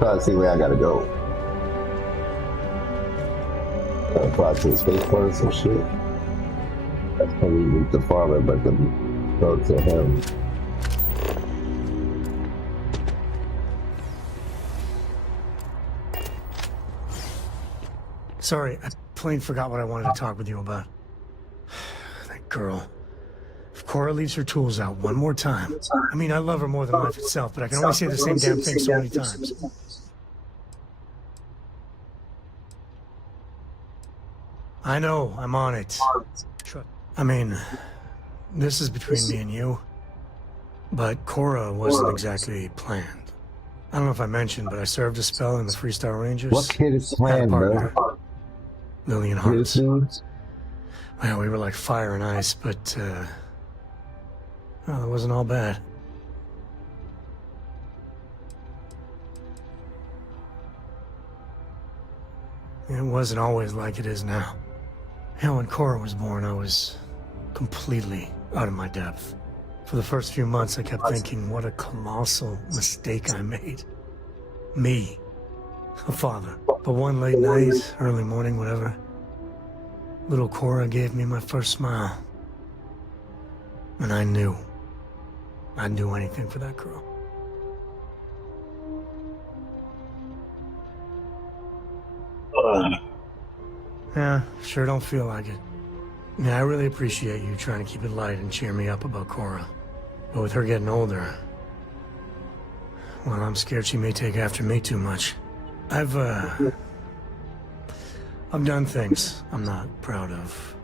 Trying to see where I gotta go. Fly to the spaceport or some shit. That's probably reach the farmer, but the go to him. Sorry, I plain forgot what I wanted to talk with you about. That girl. If Cora leaves her tools out one more time... I mean, I love her more than life itself, but I can only say the same damn thing so many times. I know, I'm on it. I mean, this is between me and you. But Cora wasn't exactly planned. I don't know if I mentioned, but I served a spell in the Freestar Rangers. What kid is planned, bro? Lillian Hart's. Well, we were like fire and ice, but, well, it wasn't all bad. It wasn't always like it is now. You know, when Cora was born, I was completely out of my depth. For the first few months, I kept thinking, what a colossal mistake I made. Me, a father. But one late night, early morning, whatever, little Cora gave me my first smile. And I knew I'd do anything for that girl. Yeah, sure don't feel like it. Yeah, I really appreciate you trying to keep it light and cheer me up about Cora. But with her getting older, well, I'm scared she may take after me too much. I've done things I'm not proud of.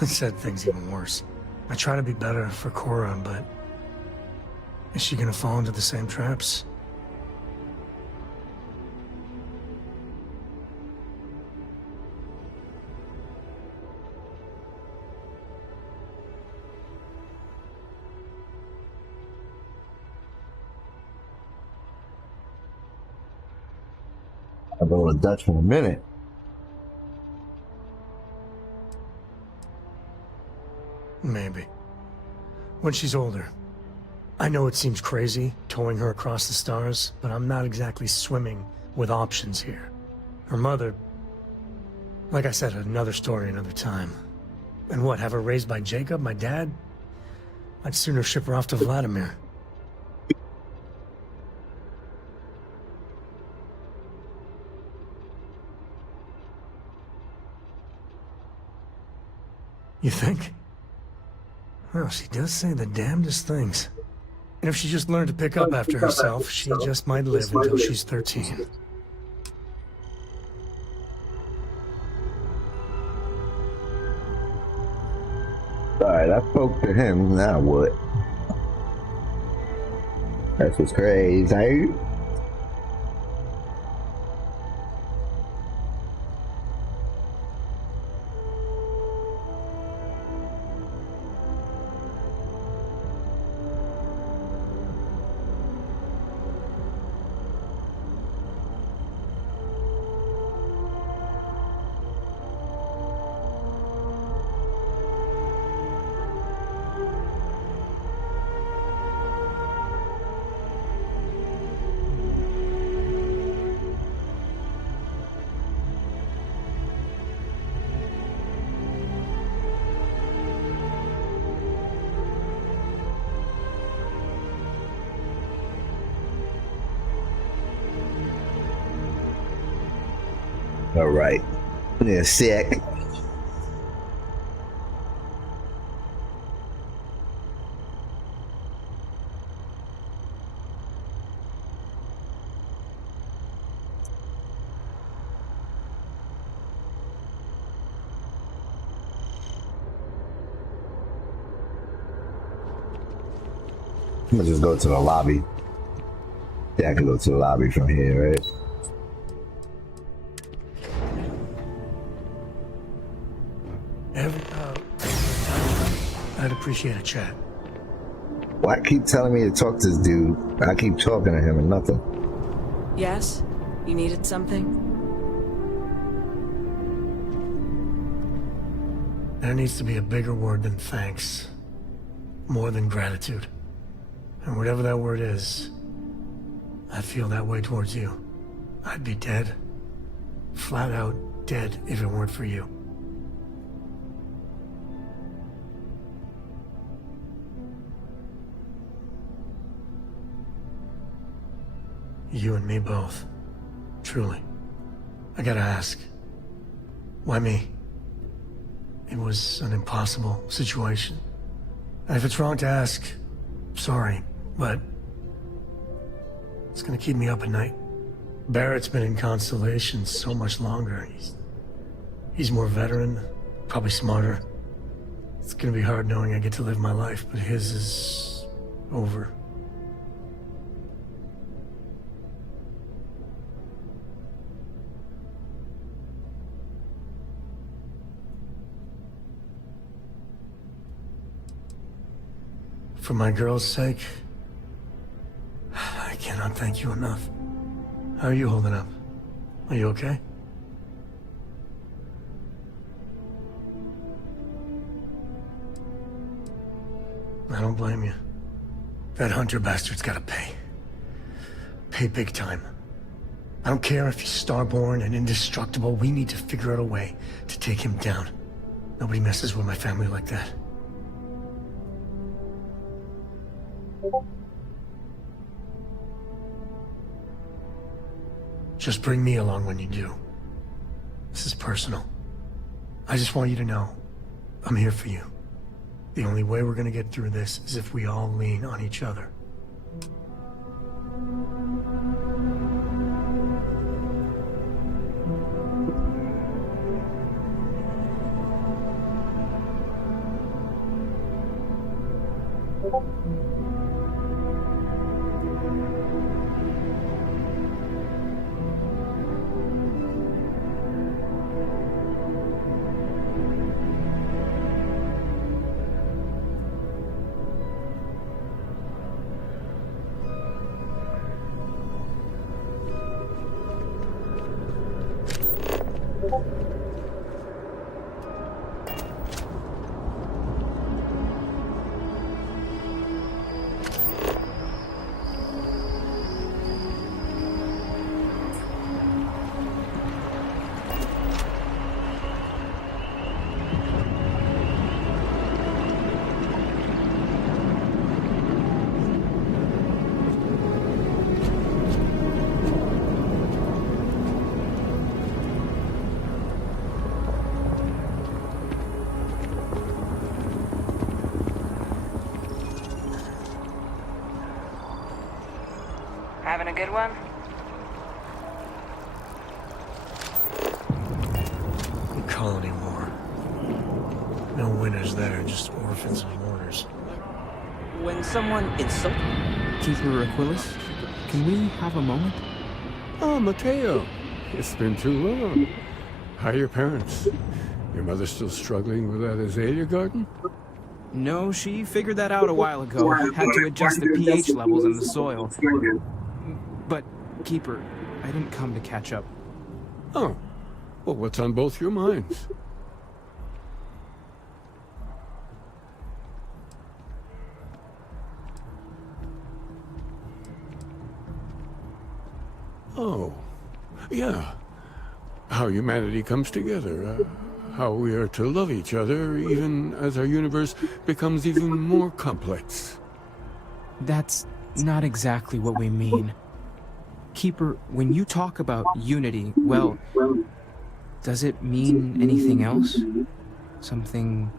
I said things even worse. I try to be better for Cora, but is she gonna fall into the same traps? I've been with Dutch for a minute. Maybe. When she's older. I know it seems crazy, towing her across the stars, but I'm not exactly swimming with options here. Her mother... Like I said, another story another time. And what, have her raised by Jacob, my dad? I'd sooner ship her off to Vladimir. You think? Well, she does say the damnedest things. And if she just learned to pick up after herself, she just might live until she's 13. Alright, I spoke to him, now what? That's just crazy. Alright. Yeah, sick. I'm gonna just go to the lobby. Yeah, I can go to the lobby from here, right? I'd appreciate a chat. Why keep telling me to talk to this dude? I keep talking to him and nothing. Yes? You needed something? There needs to be a bigger word than thanks. More than gratitude. And whatever that word is, I feel that way towards you. I'd be dead. Flat out dead if it weren't for you. You and me both. Truly. I gotta ask. Why me? It was an impossible situation. And if it's wrong to ask, sorry, but it's gonna keep me up at night. Barrett's been in Constellation so much longer. He's more veteran, probably smarter. It's gonna be hard knowing I get to live my life, but his is over. For my girl's sake, I cannot thank you enough. How are you holding up? Are you okay? I don't blame you. That Hunter bastard's gotta pay. Pay big time. I don't care if he's starborn and indestructible. We need to figure out a way to take him down. Nobody messes with my family like that. Just bring me along when you do. This is personal. I just want you to know, I'm here for you. The only way we're gonna get through this is if we all lean on each other. Having a good one? Colony war. No winners there, just orphans and mourners. When someone insults Keeper Aquilus, can we have a moment? Oh, Mateo. It's been too long. How are your parents? Your mother still struggling with that azalea garden? No, she figured that out a while ago. Had to adjust the pH levels in the soil. But, Keeper, I didn't come to catch up. Oh. Well, what's on both your minds? Oh. Yeah. How humanity comes together. How we are to love each other even as our universe becomes even more complex. That's not exactly what we mean. Keeper, when you talk about unity, well, does it mean anything else? Something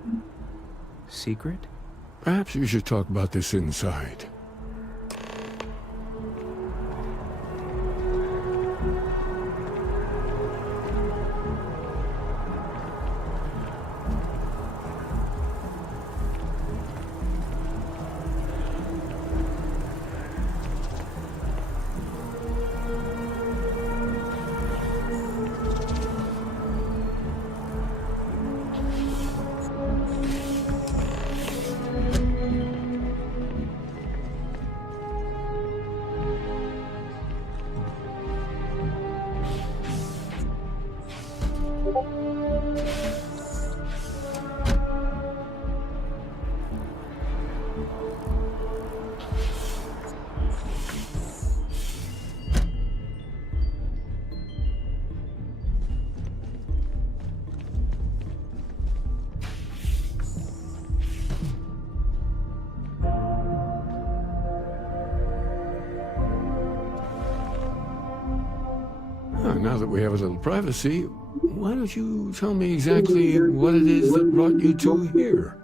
secret? Perhaps you should talk about this inside. Now that we have a little privacy, why don't you tell me exactly what it is that brought you two here?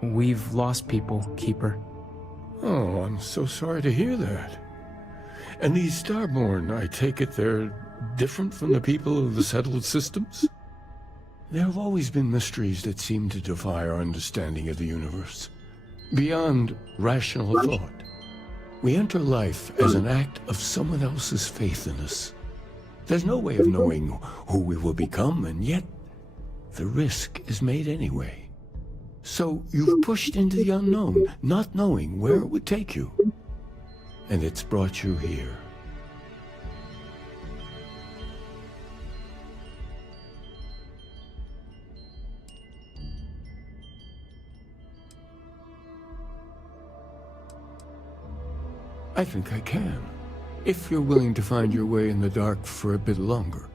We've lost people, Keeper. Oh, I'm so sorry to hear that. And these Starborn, I take it they're different from the people of the settled systems? There have always been mysteries that seem to defy our understanding of the universe. Beyond rational thought, we enter life as an act of someone else's faith in us. There's no way of knowing who we will become, and yet the risk is made anyway. So you've pushed into the unknown, not knowing where it would take you. And it's brought you here. I think I can. If you're willing to find your way in the dark for a bit longer,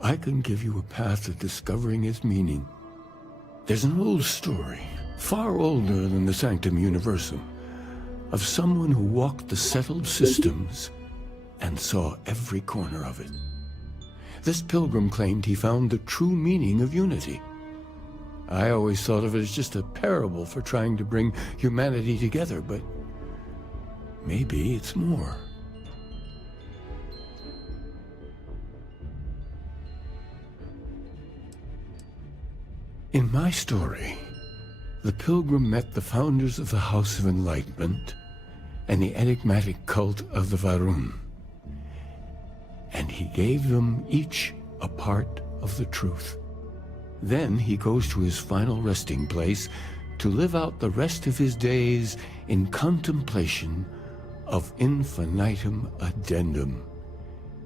I can give you a path to discovering its meaning. There's an old story, far older than the Sanctum Universum, of someone who walked the settled systems and saw every corner of it. This pilgrim claimed he found the true meaning of unity. I always thought of it as just a parable for trying to bring humanity together, but maybe it's more. In my story, the pilgrim met the founders of the House of Enlightenment and the enigmatic cult of the Varun, and he gave them each a part of the truth. Then he goes to his final resting place to live out the rest of his days in contemplation of infinitum addendum,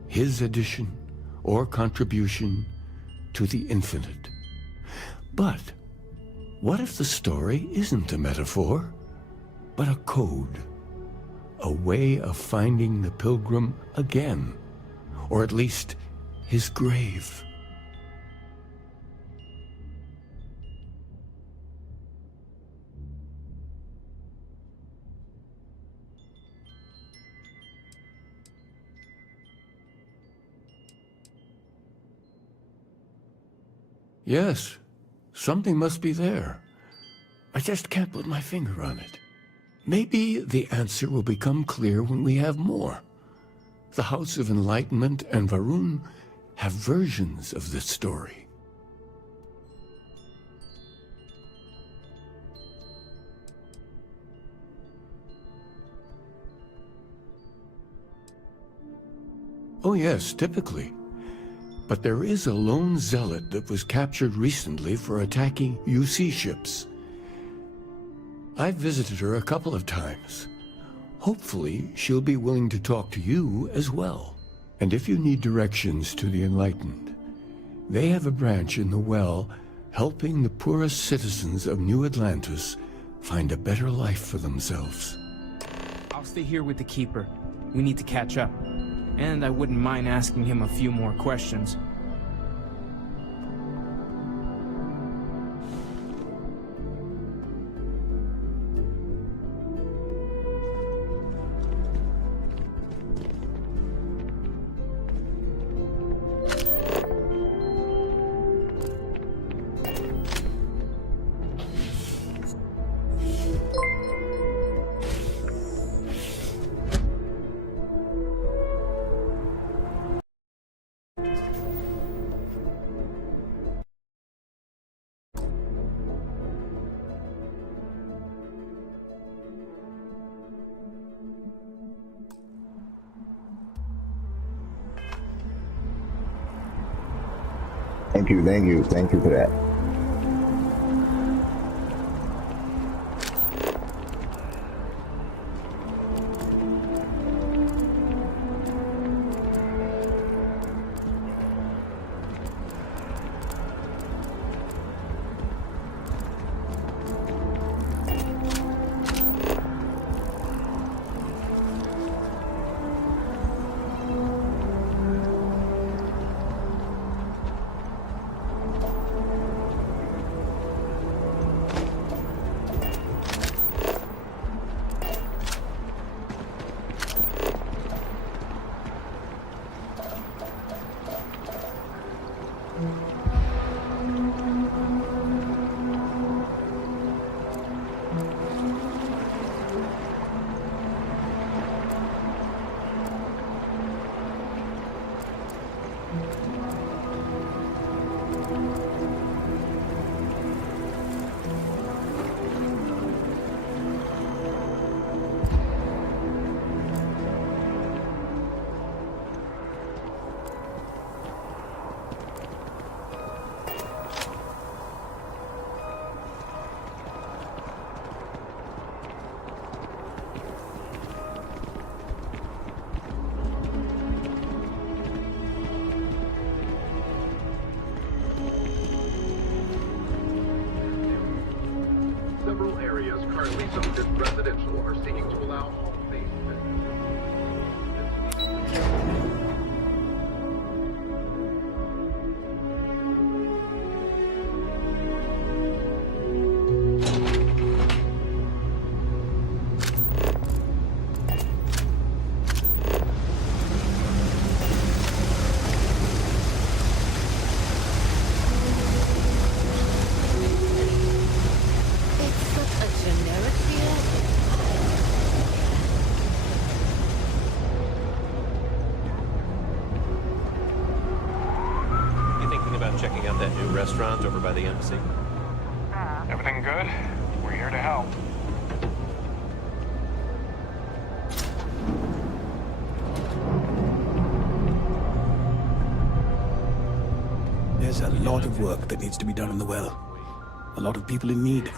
his addition or contribution to the infinite. But what if the story isn't a metaphor, but a code? A way of finding the pilgrim again, or at least his grave. Yes. Something must be there. I just can't put my finger on it. Maybe the answer will become clear when we have more. The House of Enlightenment and Varun have versions of this story. Oh yes, typically. But there is a lone zealot that was captured recently for attacking UC ships. I've visited her a couple of times. Hopefully, she'll be willing to talk to you as well. And if you need directions to the Enlightened, they have a branch in the well helping the poorest citizens of New Atlantis find a better life for themselves. I'll stay here with the Keeper. We need to catch up. And I wouldn't mind asking him a few more questions. Thank you for that. Several areas currently zoned as residential are seeking to allow home-based business. It's such a generic field. You thinking about checking out that new restaurant over by the embassy? Everything good? We're here to help. There's a lot of work that needs to be done in the well. A lot of people in need.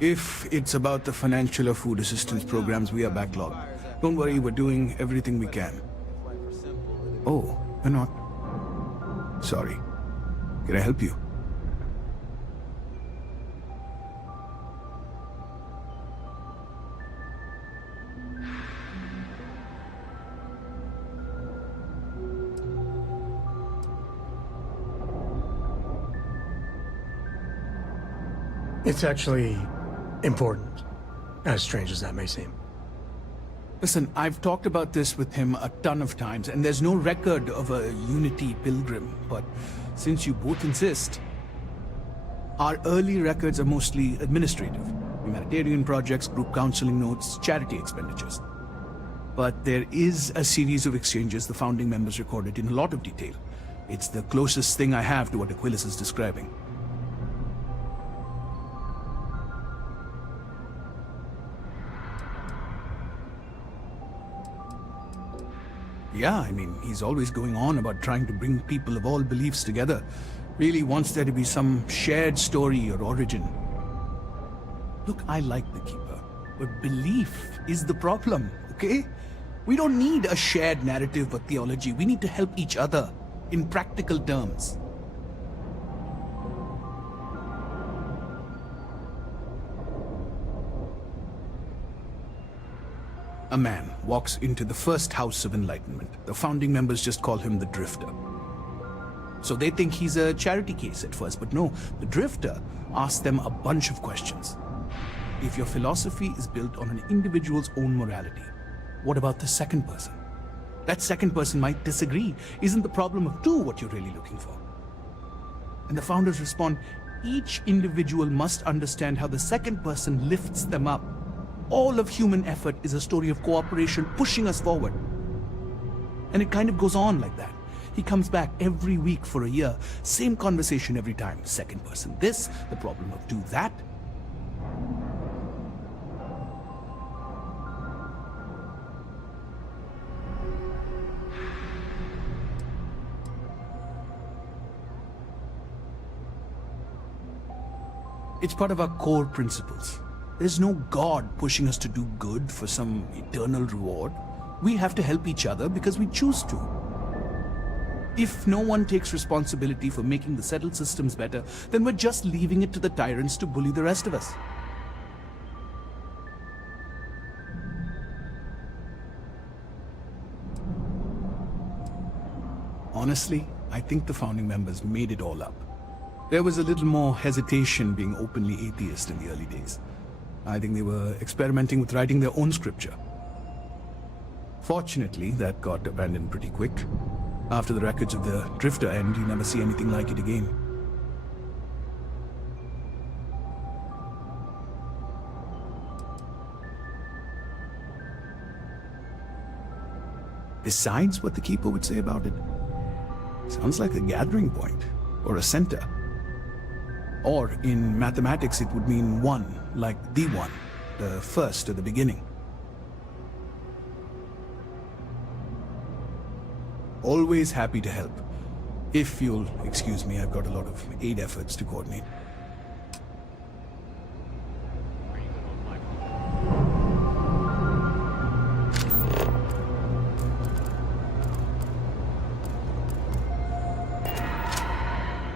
If it's about the financial or food assistance programs, we are backlogged. Don't worry, we're doing everything we can. Oh, we're not. Sorry. Can I help you? It's actually important, as strange as that may seem. Listen, I've talked about this with him a ton of times, and there's no record of a Unity pilgrim, but since you both insist, our early records are mostly administrative. Humanitarian projects, group counseling notes, charity expenditures. But there is a series of exchanges the founding members recorded in a lot of detail. It's the closest thing I have to what Aquilas is describing. Yeah, I mean, he's always going on about trying to bring people of all beliefs together. Really wants there to be some shared story or origin. Look, I like the Keeper, but belief is the problem, okay? We don't need a shared narrative or theology. We need to help each other in practical terms. A man walks into the first house of enlightenment. The founding members just call him the Drifter. So they think he's a charity case at first, but no, the Drifter asks them a bunch of questions. If your philosophy is built on an individual's own morality, what about the second person? That second person might disagree. Isn't the problem of two what you're really looking for? And the founders respond, each individual must understand how the second person lifts them up. All of human effort is a story of cooperation pushing us forward. And it kind of goes on like that. He comes back every week for a year. Same conversation every time. Second person this, the problem of do that. It's part of our core principles. There's no God pushing us to do good for some eternal reward. We have to help each other because we choose to. If no one takes responsibility for making the settled systems better, then we're just leaving it to the tyrants to bully the rest of us. Honestly, I think the founding members made it all up. There was a little more hesitation being openly atheist in the early days. I think they were experimenting with writing their own scripture. Fortunately, that got abandoned pretty quick. After the records of the Drifter end, you never see anything like it again. Besides what the Keeper would say about it, sounds like a gathering point, or a center. Or in mathematics it would mean one, like the one, the first or the beginning. Always happy to help. If you'll excuse me, I've got a lot of aid efforts to coordinate.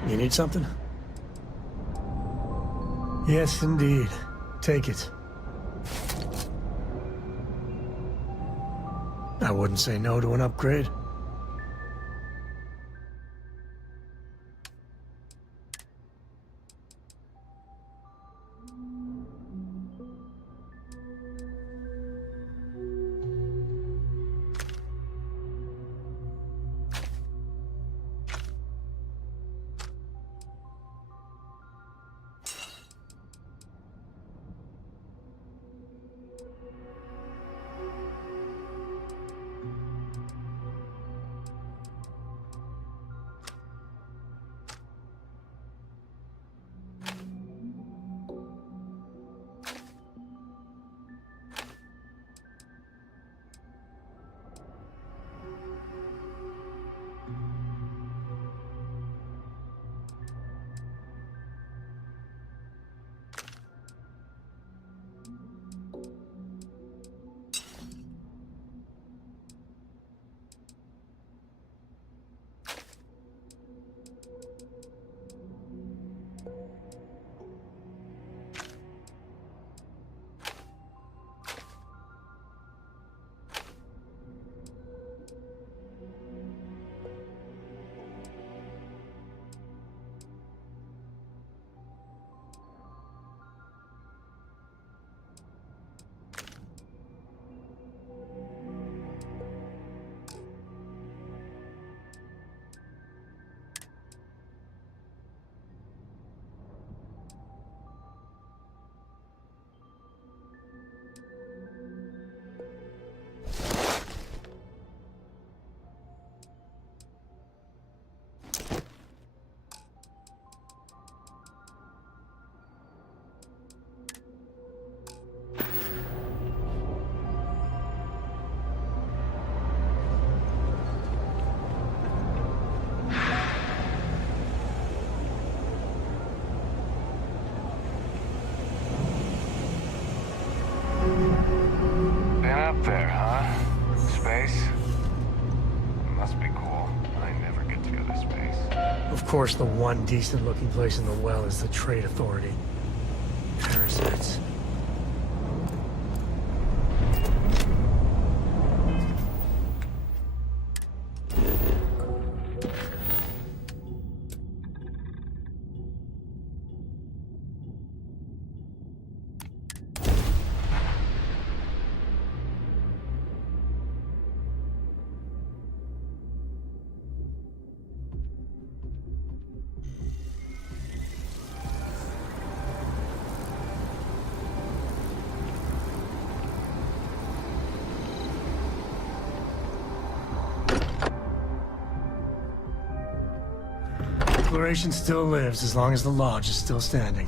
You need something? Yes, indeed. Take it. I wouldn't say no to an upgrade. Been up there, huh? Space? Must be cool. I never get to go to space. Of course, the one decent-looking place in the well is the Trade Authority. Parasites. Exploration still lives as long as the lodge is still standing.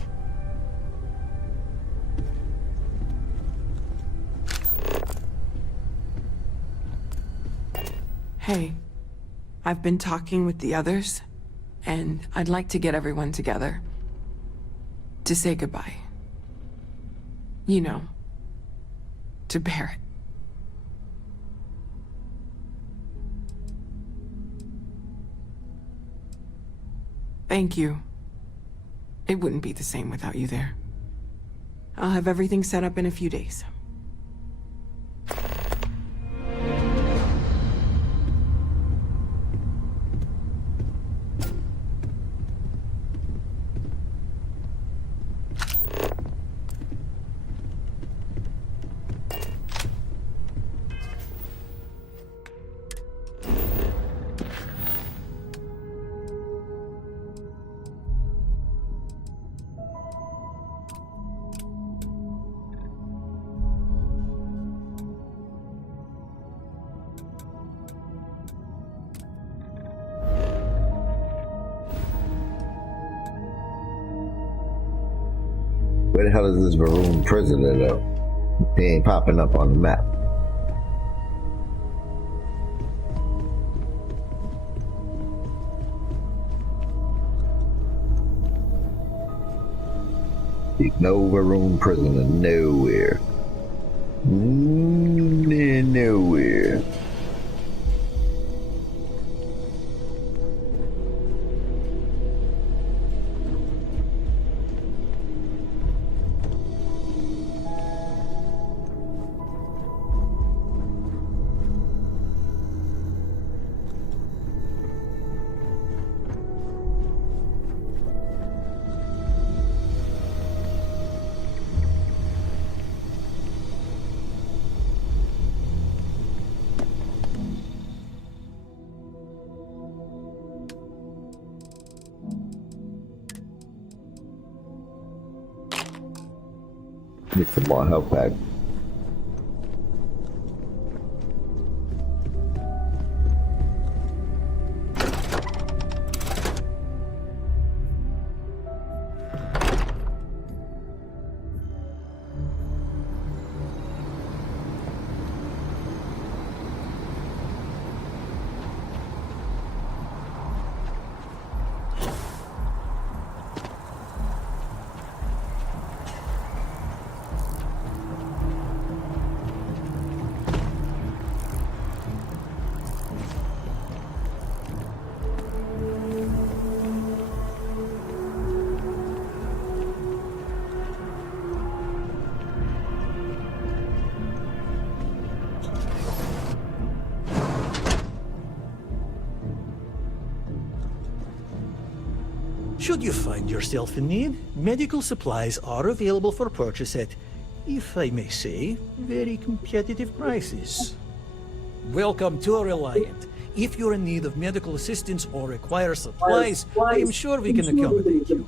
Hey, I've been talking with the others, and I'd like to get everyone together to say goodbye. You know, to Barrett. Thank you. It wouldn't be the same without you there. I'll have everything set up in a few days. Where the hell is this Varun prisoner though? He ain't popping up on the map. No Varun prisoner nowhere. Nowhere. Need some more health pack. Should you find yourself in need, medical supplies are available for purchase at, if I may say, very competitive prices. Welcome to Reliant. If you're in need of medical assistance or require supplies, I am sure we can accommodate you.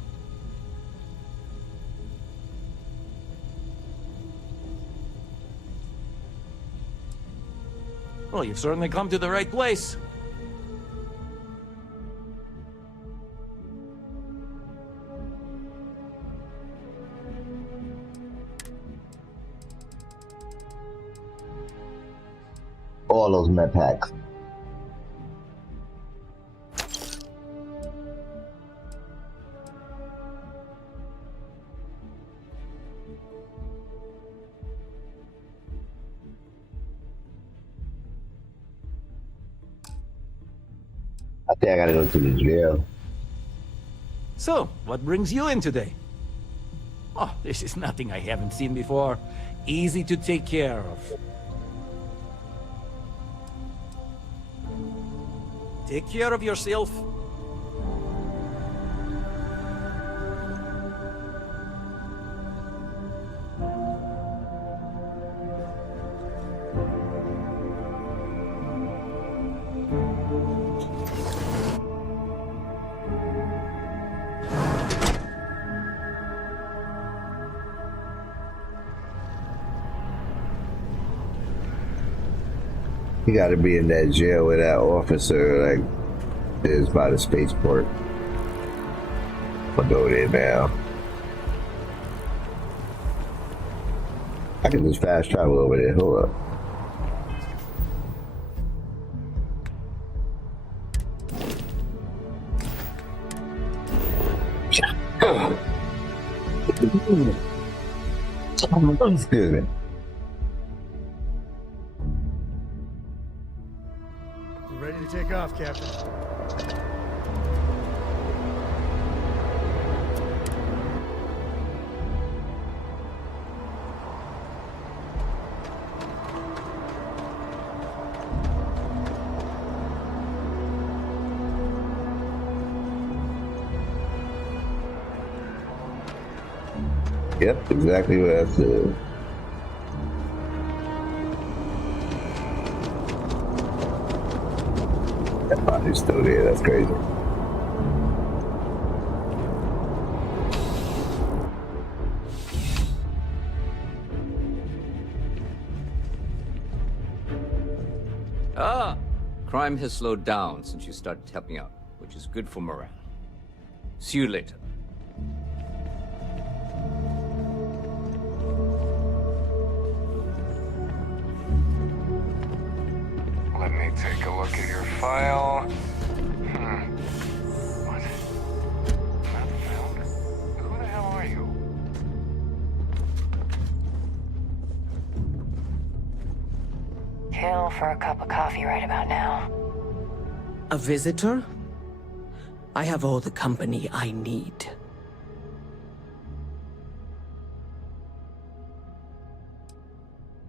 Well, you've certainly come to the right place. All those med packs. I think I gotta go to the jail. So, what brings you in today? Oh, this is nothing I haven't seen before. Easy to take care of. Take care of yourself. You gotta be in that jail with that officer, like, is by the spaceport. I'll go there now. I can just fast travel over there. Hold up. Excuse me. Ready to take off, Captain. Yep, exactly what I said. That body's still there, that's crazy. Ah, crime has slowed down since you started helping out, which is good for morale. See you later. Let me take a look at your file. What? Not found? Who the hell are you? Chill for a cup of coffee right about now. A visitor? I have all the company I need.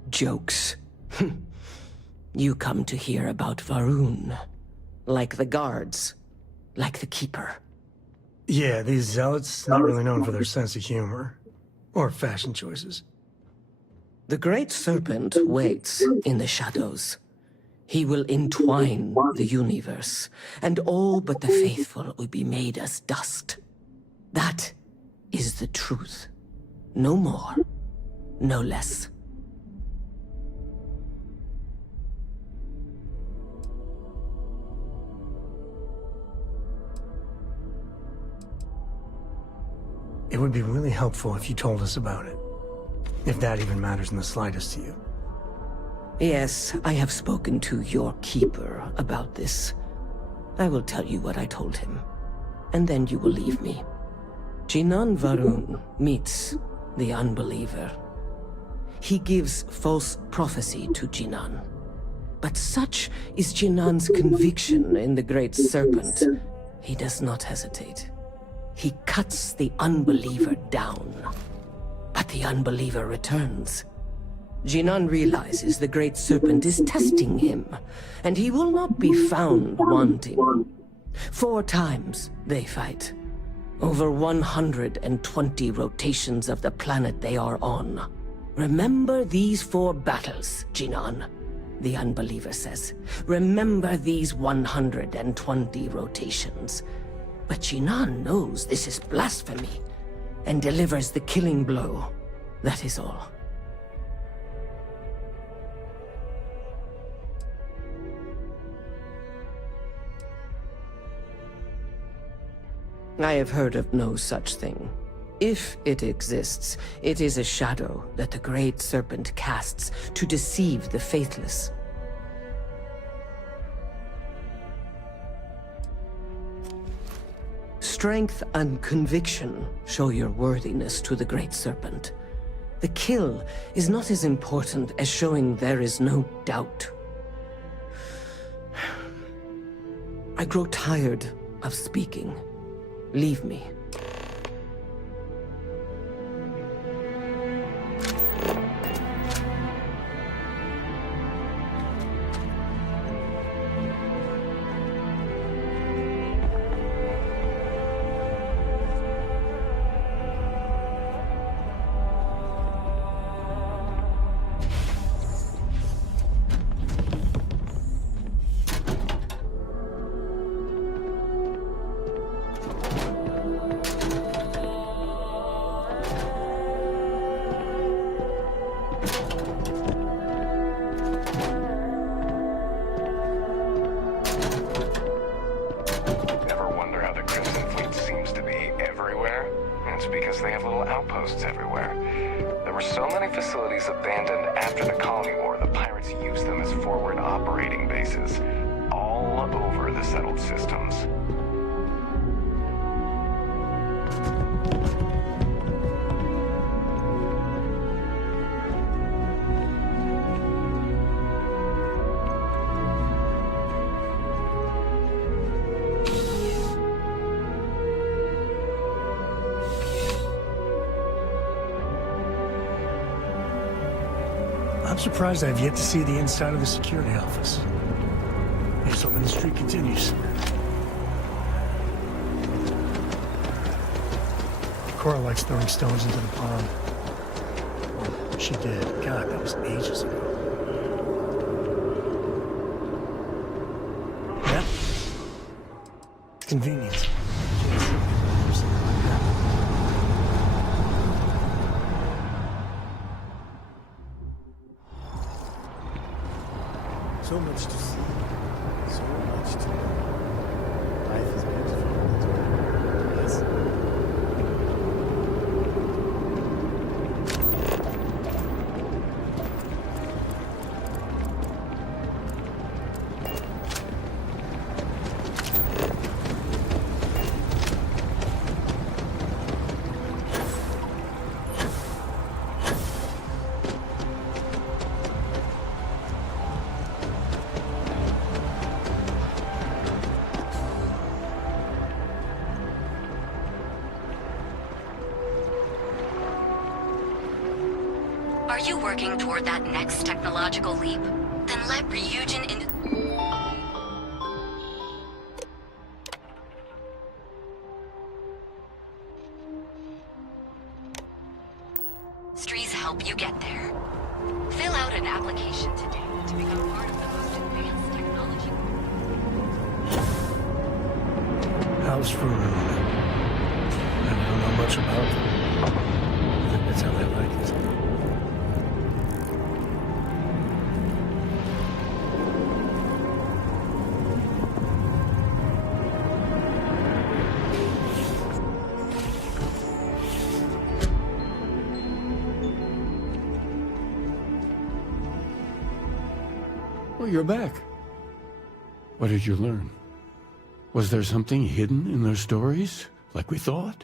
Jokes. You come to hear about Varun. Like the guards. Like the Keeper. Yeah, these zealots, not really known for their sense of humor. Or fashion choices. The Great Serpent waits in the shadows. He will entwine the universe, and all but the faithful will be made as dust. That is the truth. No more. no less. It would be really helpful if you told us about it. If that even matters in the slightest to you. Yes, I have spoken to your keeper about this. I will tell you what I told him, and then you will leave me. Jinan Varun meets the unbeliever. He gives false prophecy to Jinan. But such is Jinan's conviction in the Great Serpent, he does not hesitate. He cuts the unbeliever down. But the unbeliever returns. Jinan realizes the Great Serpent is testing him, and he will not be found wanting. 4 times they fight. Over 120 rotations of the planet they are on. Remember these 4 battles, Jinan, the unbeliever says. Remember these 120 rotations. But Jinan knows this is blasphemy, and delivers the killing blow. That is all. I have heard of no such thing. If it exists, it is a shadow that the Great Serpent casts to deceive the faithless. Strength and conviction show your worthiness to the Great Serpent. The kill is not as important as showing there is no doubt. I grow tired of speaking. Leave me. I'm surprised I've yet to see the inside of the security office. Here's hoping the streak continues. Cora likes throwing stones into the pond. Well, she did. God, that was ages ago. Yeah. Convenient. So much to see, so much to know. Life is beautiful. Yes. Are you working toward that next technological leap? Then let Ryujin into... Strees help you get there. Fill out an application today to become part of the most advanced technology. House for I don't know much about them. I think that's how they like it. Well, you're back. What did you learn? Was there something hidden in their stories, like we thought?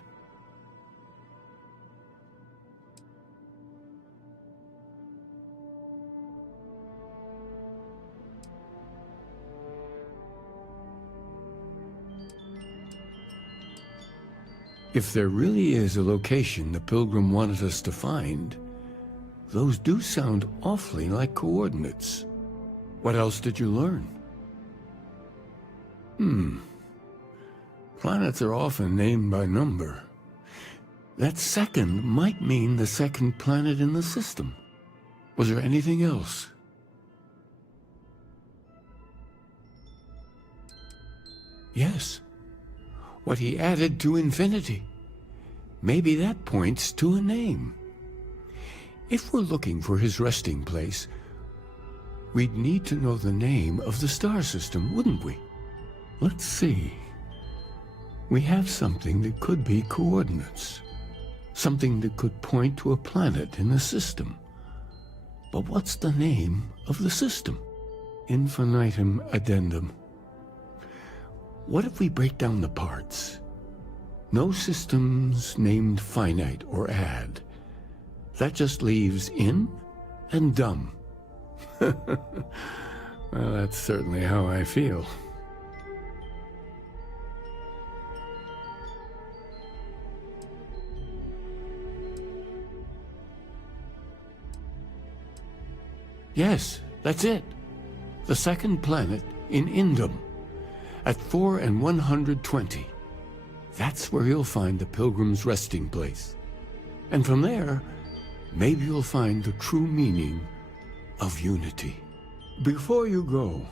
If there really is a location the Pilgrim wanted us to find, those do sound awfully like coordinates. What else did you learn? Planets are often named by number. That second might mean the second planet in the system. Was there anything else? Yes. What he added to infinity. Maybe that points to a name. If we're looking for his resting place, we'd need to know the name of the star system, wouldn't we? Let's see. We have something that could be coordinates. Something that could point to a planet in the system. But what's the name of the system? Infinitum addendum. What if we break down the parts? No systems named finite or add. That just leaves in and dumb. Well, that's certainly how I feel. Yes, that's it. The second planet in Indum. At 4 and 120. That's where you'll find the Pilgrim's resting place. And from there, maybe you'll find the true meaning of unity. Before you go,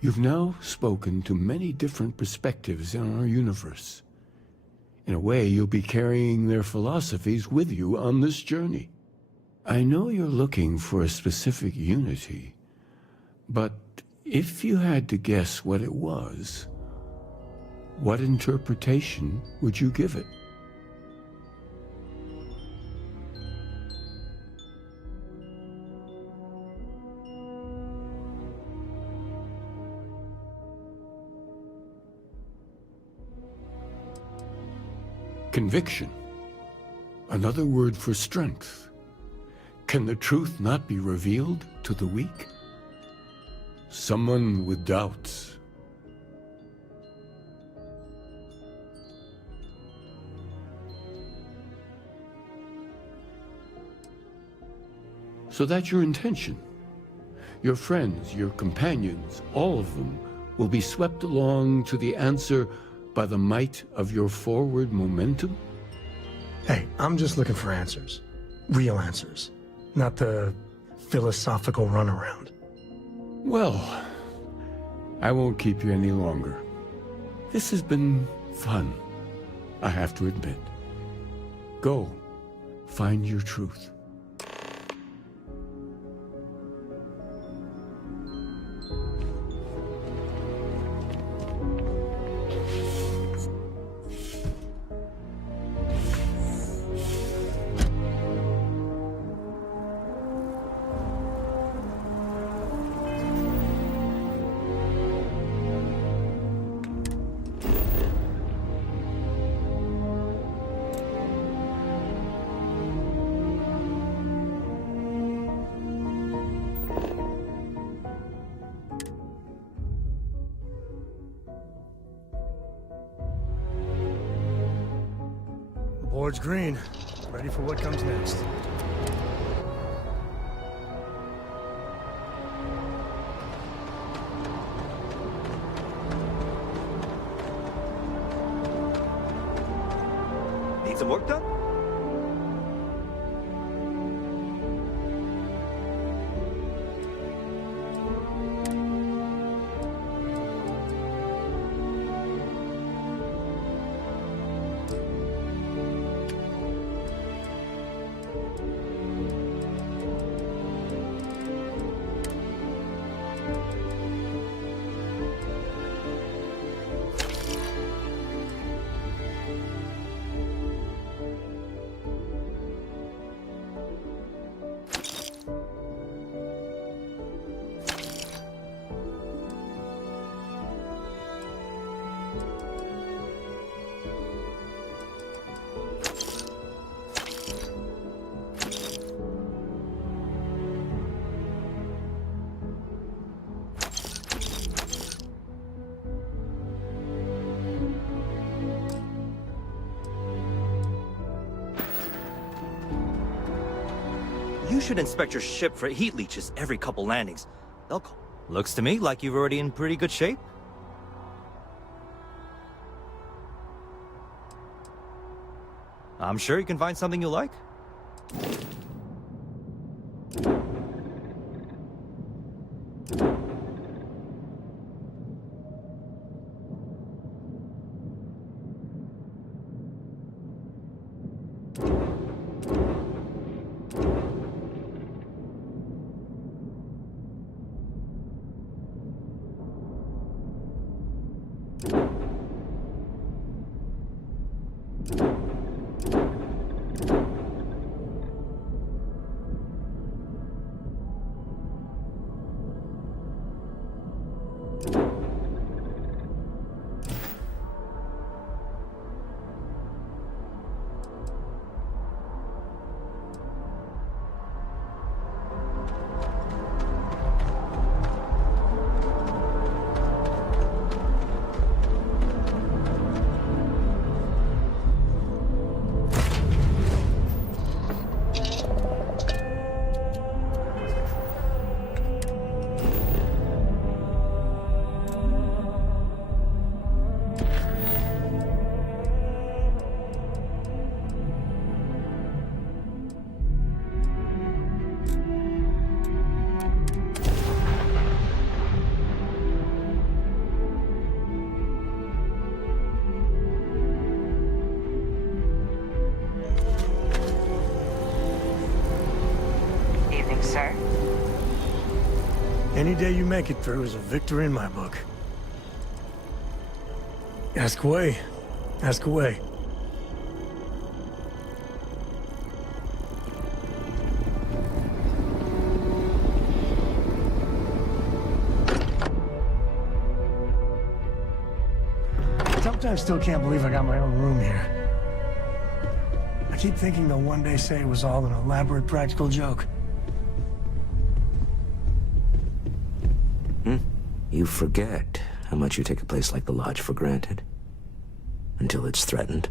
you've now spoken to many different perspectives in our universe. In a way, you'll be carrying their philosophies with you on this journey. I know you're looking for a specific unity, but if you had to guess what it was, what interpretation would you give it? Conviction. Another word for strength. Can the truth not be revealed to the weak? Someone with doubts. So that's your intention. Your friends, your companions, all of them will be swept along to the answer by the might of your forward momentum? Hey, I'm just looking for answers. Real answers. Not the philosophical runaround. Well, I won't keep you any longer. This has been fun, I have to admit. Go, find your truth. Board's green. Ready for what comes next. Need some work done? You should inspect your ship for heat leeches every couple landings. They'll call. Looks to me like you're already in pretty good shape. I'm sure you can find something you like. Sir? Any day you make it through is a victory in my book. Ask away. Ask away. Sometimes still can't believe I got my own room here. I keep thinking they'll one day say it was all an elaborate practical joke. You forget how much you take a place like the Lodge for granted. Until it's threatened.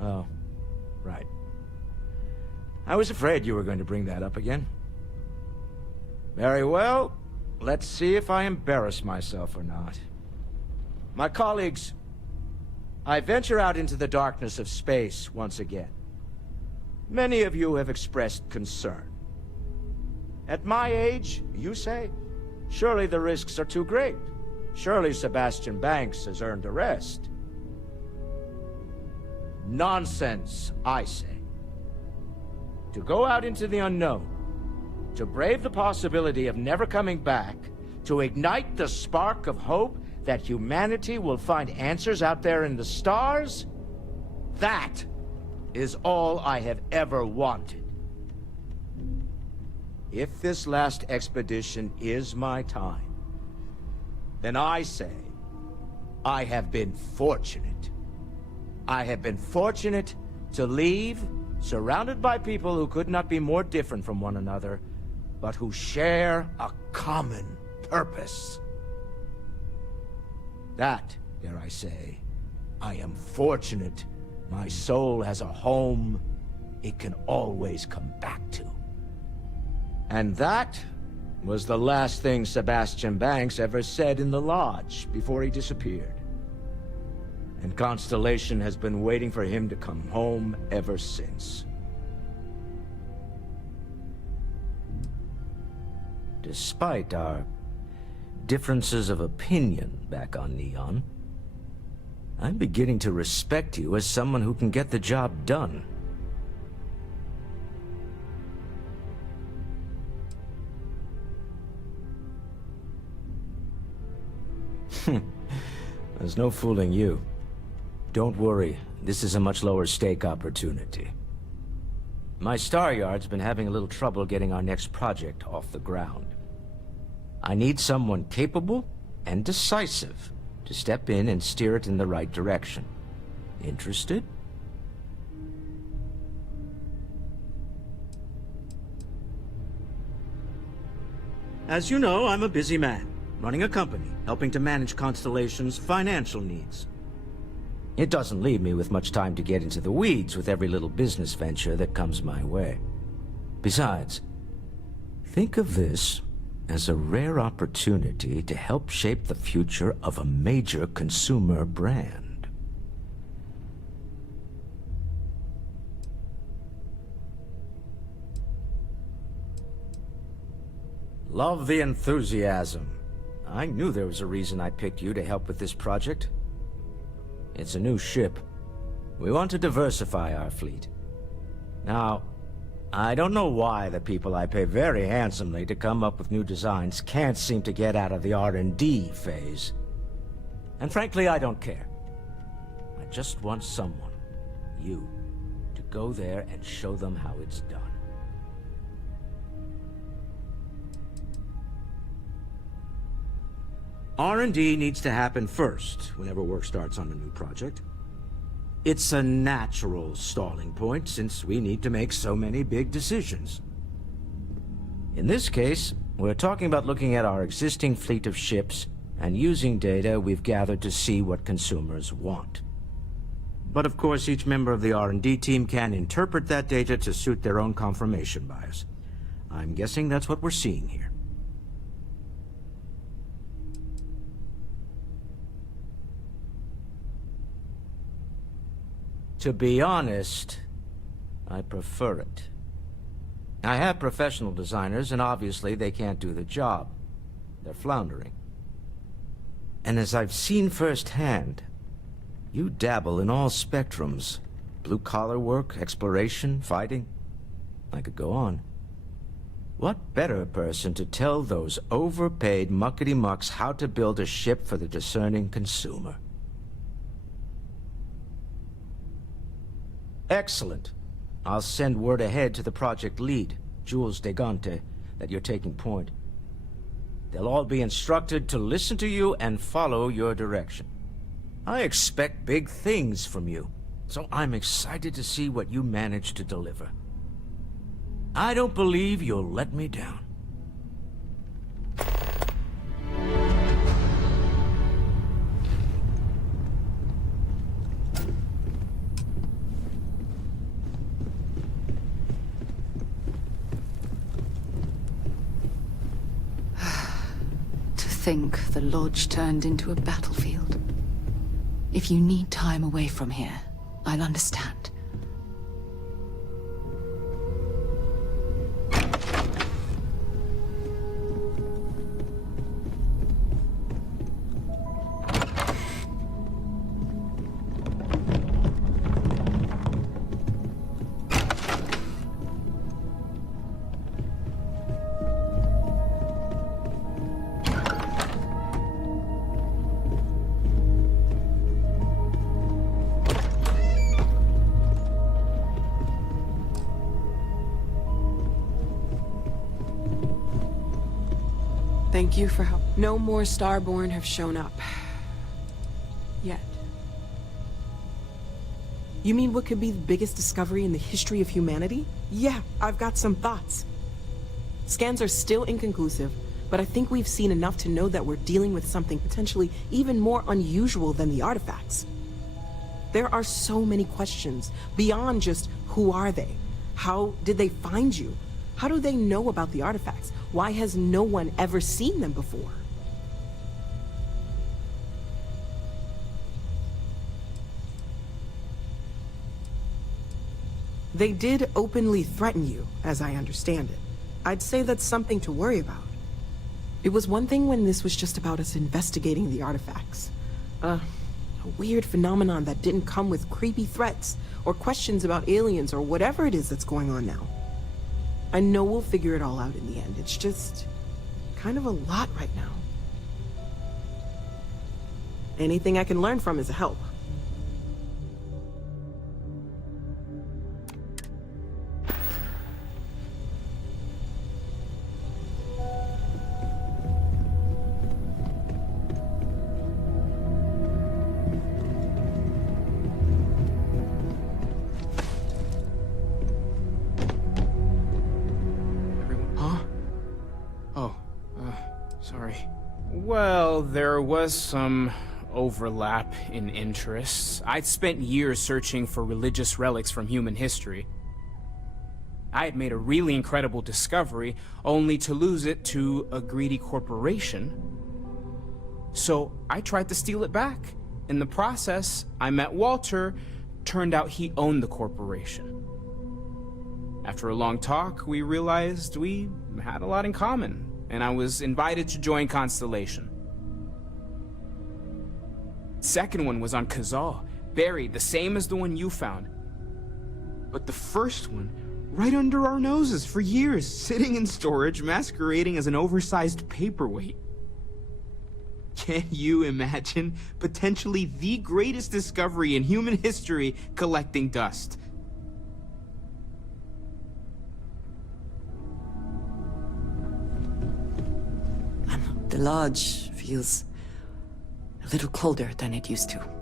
Oh, right. I was afraid you were going to bring that up again. Very well. Let's see if I embarrass myself or not. My colleagues, I venture out into the darkness of space once again. Many of you have expressed concern. At my age, you say, surely the risks are too great. Surely Sebastian Banks has earned a rest. Nonsense, I say. To go out into the unknown, to brave the possibility of never coming back, to ignite the spark of hope that humanity will find answers out there in the stars, that is all I have ever wanted. If this last expedition is my time, then I say, I have been fortunate. I have been fortunate to leave, surrounded by people who could not be more different from one another, but who share a common purpose. That, dare I say, I am fortunate my soul has a home it can always come back to. And that was the last thing Sebastian Banks ever said in the Lodge before he disappeared. And Constellation has been waiting for him to come home ever since. Despite our differences of opinion back on Neon, I'm beginning to respect you as someone who can get the job done. There's no fooling you. Don't worry, this is a much lower stake opportunity. My Star Yard's been having a little trouble getting our next project off the ground. I need someone capable and decisive to step in and steer it in the right direction. Interested? As you know, I'm a busy man, running a company, helping to manage Constellation's financial needs. It doesn't leave me with much time to get into the weeds with every little business venture that comes my way. Besides, think of this as a rare opportunity to help shape the future of a major consumer brand. Love the enthusiasm. I knew there was a reason I picked you to help with this project. It's a new ship. We want to diversify our fleet. Now, I don't know why the people I pay very handsomely to come up with new designs can't seem to get out of the R&D phase. And frankly, I don't care. I just want someone, you, to go there and show them how it's done. R&D needs to happen first whenever work starts on a new project. It's a natural stalling point since we need to make so many big decisions. In this case, we're talking about looking at our existing fleet of ships and using data we've gathered to see what consumers want. But of course, each member of the R&D team can interpret that data to suit their own confirmation bias. I'm guessing that's what we're seeing here. To be honest, I prefer it. I have professional designers, and obviously they can't do the job. They're floundering. And as I've seen firsthand, you dabble in all spectrums. Blue-collar work, exploration, fighting. I could go on. What better person to tell those overpaid muckety-mucks how to build a ship for the discerning consumer? Excellent. I'll send word ahead to the project lead, Jules Degante, that you're taking point. They'll all be instructed to listen to you and follow your direction. I expect big things from you, so I'm excited to see what you manage to deliver. I don't believe you'll let me down. Think the lodge turned into a battlefield. If you need time away from here, I'll understand. Thank you for help. No more Starborn have shown up. Yet. You mean what could be the biggest discovery in the history of humanity? Yeah, I've got some thoughts. Scans are still inconclusive, but I think we've seen enough to know that we're dealing with something potentially even more unusual than the artifacts. There are so many questions beyond just who are they? How did they find you? How do they know about the artifacts? Why has no one ever seen them before? They did openly threaten you, as I understand it. I'd say that's something to worry about. It was one thing when this was just about us investigating the artifacts. A weird phenomenon that didn't come with creepy threats or questions about aliens or whatever it is that's going on now. I know we'll figure it all out in the end. It's just kind of a lot right now. Anything I can learn from is a help. Sorry. Well, there was some overlap in interests. I'd spent years searching for religious relics from human history. I had made a really incredible discovery, only to lose it to a greedy corporation. So I tried to steal it back. In the process, I met Walter. Turned out he owned the corporation. After a long talk, we realized we had a lot in common, and I was invited to join Constellation. Second one was on Kazal, buried the same as the one you found. But the first one, right under our noses for years, sitting in storage, masquerading as an oversized paperweight. Can you imagine potentially the greatest discovery in human history collecting dust? The lodge feels a little colder than it used to.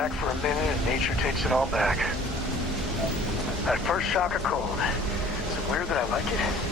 back for a minute and nature takes it all back. That first shock of cold. Is it weird that I like it?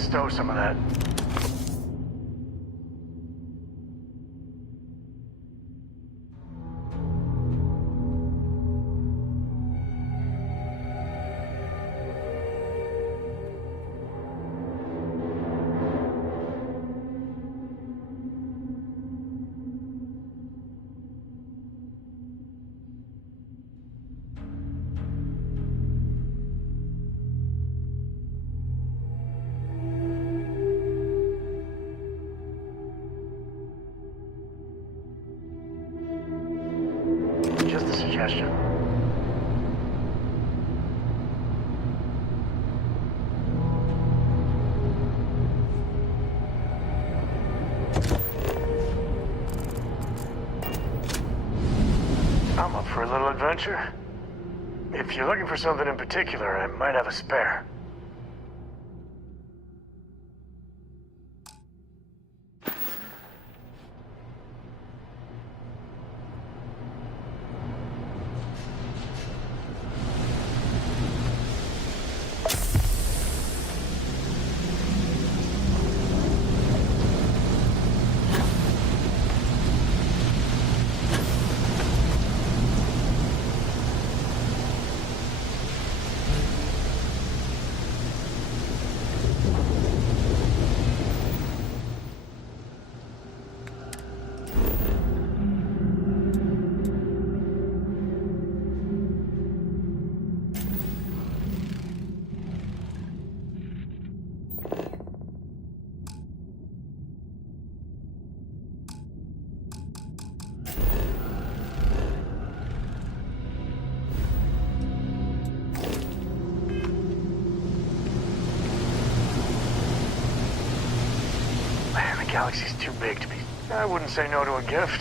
stow some of that. Just a suggestion. I'm up for a little adventure. If you're looking for something in particular, I might have a spare. The galaxy's too big to be... I wouldn't say no to a gift.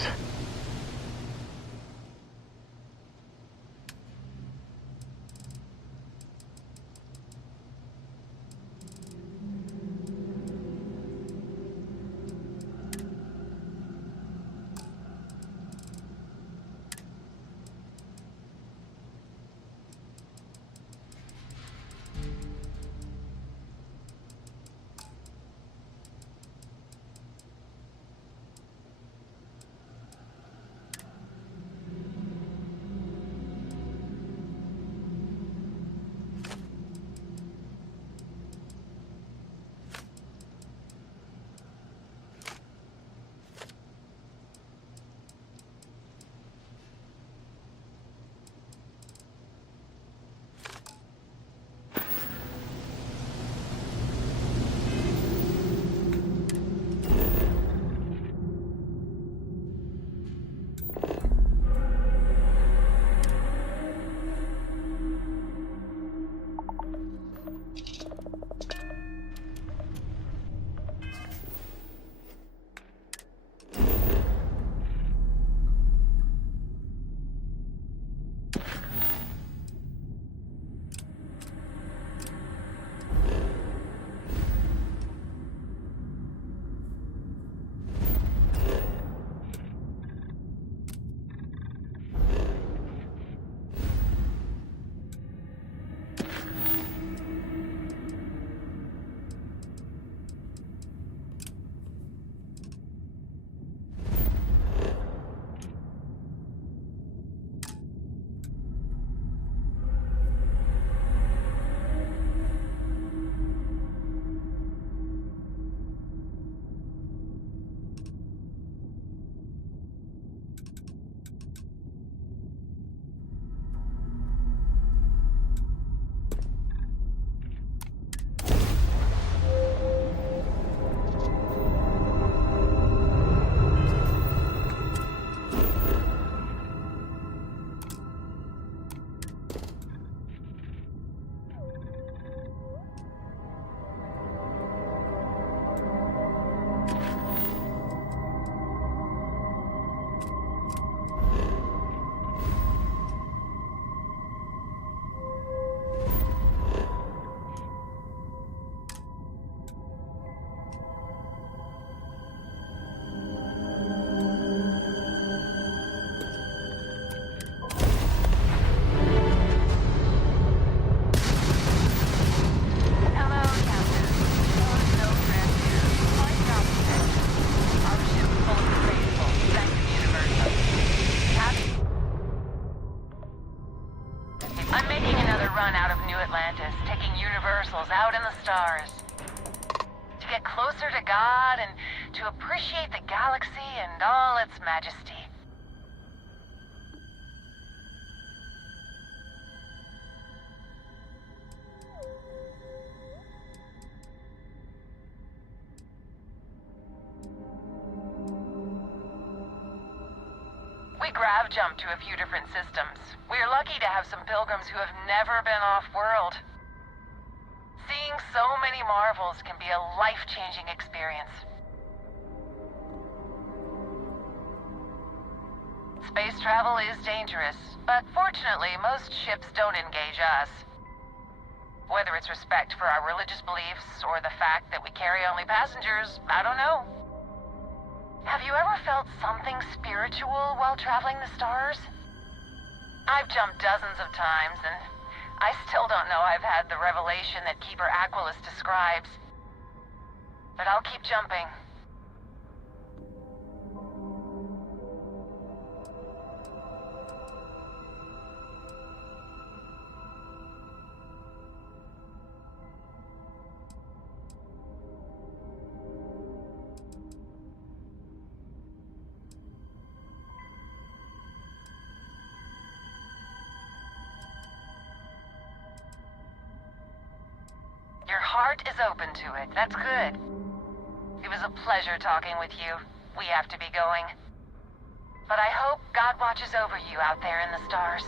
closer to God and to appreciate the galaxy and all its majesty. We grav jumped to a few different systems. We're lucky to have some pilgrims who have never been off-world. Seeing so many marvels can be a life-changing experience. Space travel is dangerous, but fortunately, most ships don't engage us. Whether it's respect for our religious beliefs or the fact that we carry only passengers, I don't know. Have you ever felt something spiritual while traveling the stars? I've jumped dozens of times, and I still don't know I've had the revelation that Keeper Aquilus describes. But I'll keep jumping. Your heart is open to it. That's good. It was a pleasure talking with you. We have to be going. But I hope God watches over you out there in the stars.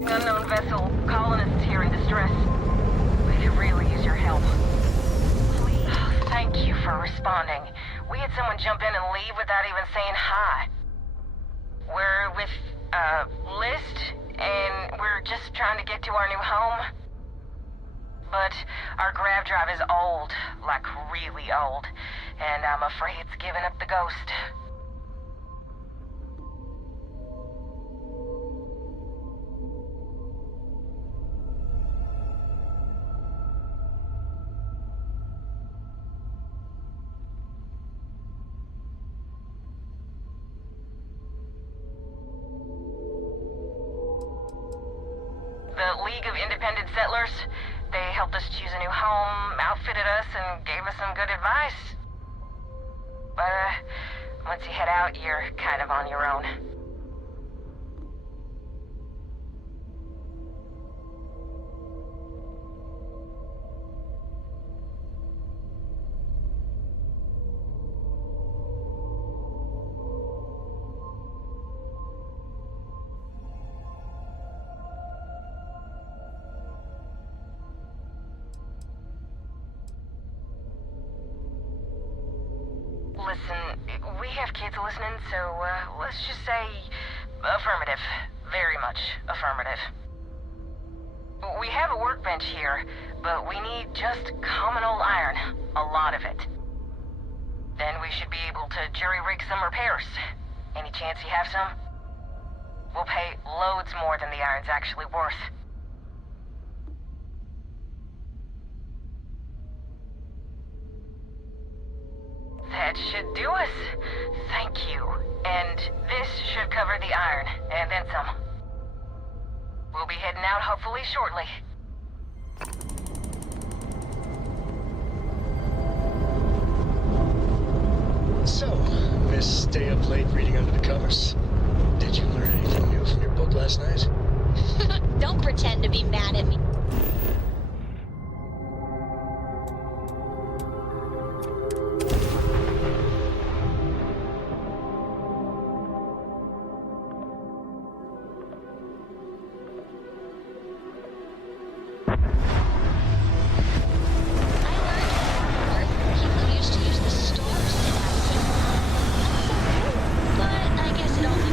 Unknown vessel, colonists here in distress. We could really use your help. Please. Thank you for responding. We had someone jump in and leave without even saying hi. We're with, List, and we're just trying to get to our new home. But our grav drive is old, like really old, and I'm afraid it's giving up the ghost. The League of Independent Settlers, they helped us choose a new home, outfitted us, and gave us some good advice. But, once you head out, you're kind of on your own. Listen, we have kids listening, so, let's just say affirmative. Very much affirmative. We have a workbench here, but we need just common old iron. A lot of it. Then we should be able to jury-rig some repairs. Any chance you have some? We'll pay loads more than the iron's actually worth. That should do us. Thank you. And this should cover the iron, and then some. We'll be heading out hopefully shortly. So, Miss Stay Up Late reading under the covers. Did you learn anything new from your book last night? Don't pretend to be mad at me. But I guess it all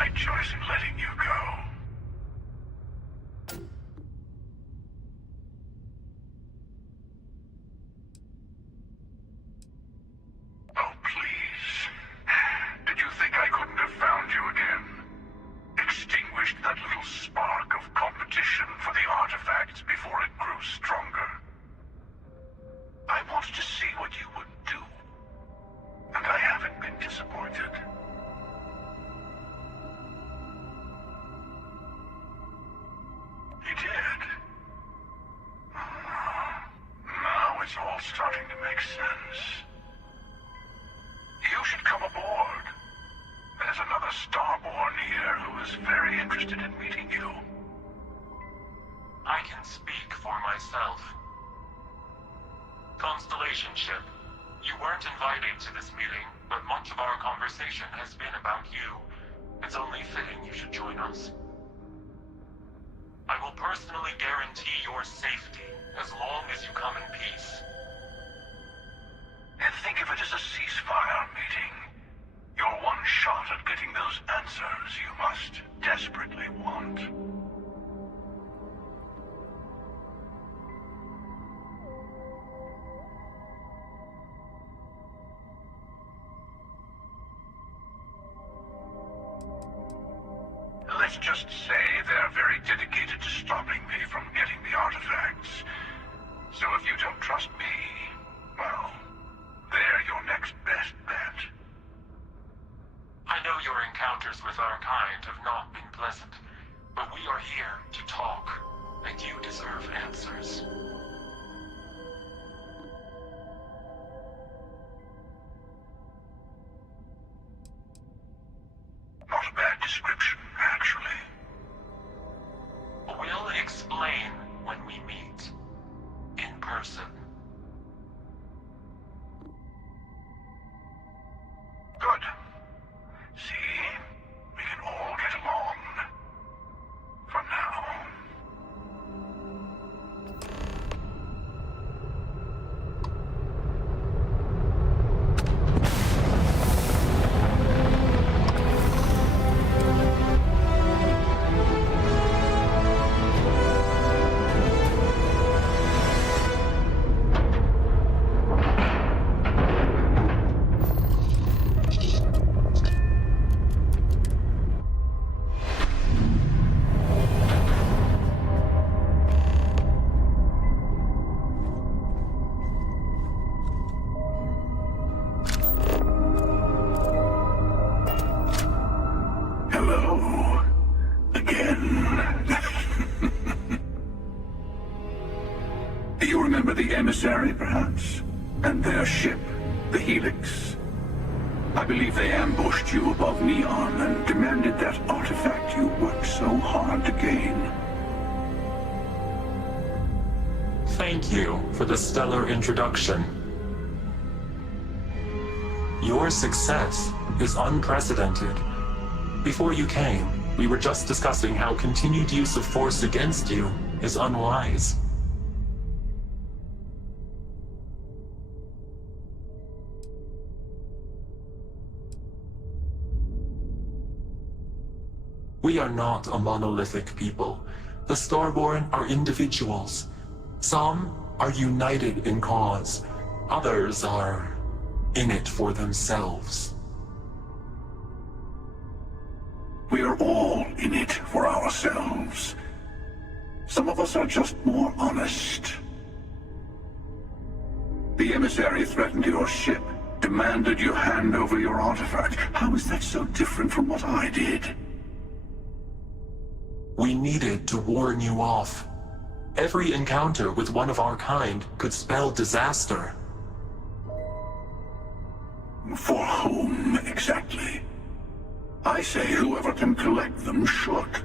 right choice in letting you go. Oh, please. Did you think I couldn't have found you again? Extinguished that little spark of competition for the artifacts before it grew stronger. I wanted to see what you would do, and I haven't been disappointed. You did. Now it's all starting to make sense. You should come aboard. There's another Starborn here who is very interested in meeting you. I can speak for myself. Constellation ship, you weren't invited to this meeting, but much of our conversation has been about you. It's only fitting you should join us. I will personally guarantee your safety as long as you come in peace. And think of it as a ceasefire meeting. Your one shot at getting those answers you must desperately want. Let's just say they're very dedicated to stopping me from getting the artifacts. So if you don't trust me, well, they're your next best bet. I know your encounters with our kind have not been pleasant, but we are here to talk, and you deserve answers. Not a bad description, actually. We'll explain when we meet. In person. Good. See? We can all get along. For now. Hello. Again. You remember the emissary, perhaps? And their ship, the Helix? I believe they ambushed you above Neon and demanded that artifact you worked so hard to gain. Thank you for the stellar introduction. Your success is unprecedented. Before you came, we were just discussing how continued use of force against you is unwise. We are not a monolithic people. The Starborn are individuals. Some are united in cause. Others are in it for themselves. We are all in it for ourselves. Some of us are just more honest. The emissary threatened your ship, demanded you hand over your artifact. How is that so different from what I did? We needed to warn you off. Every encounter with one of our kind could spell disaster. For whom, exactly? I say whoever can collect them should.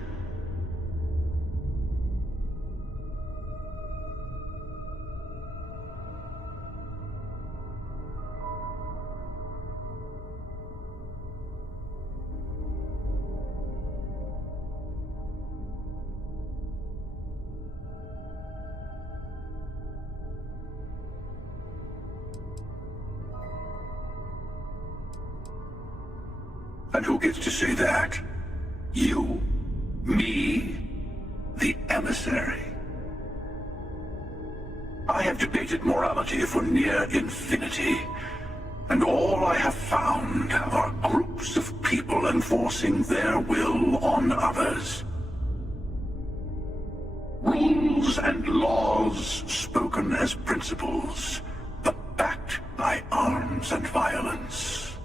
And who gets to say that? You, me, the emissary. I have debated morality for near infinity, and all I have found are groups of people enforcing their will on others. Rules and laws spoken as principles, but backed by arms and violence.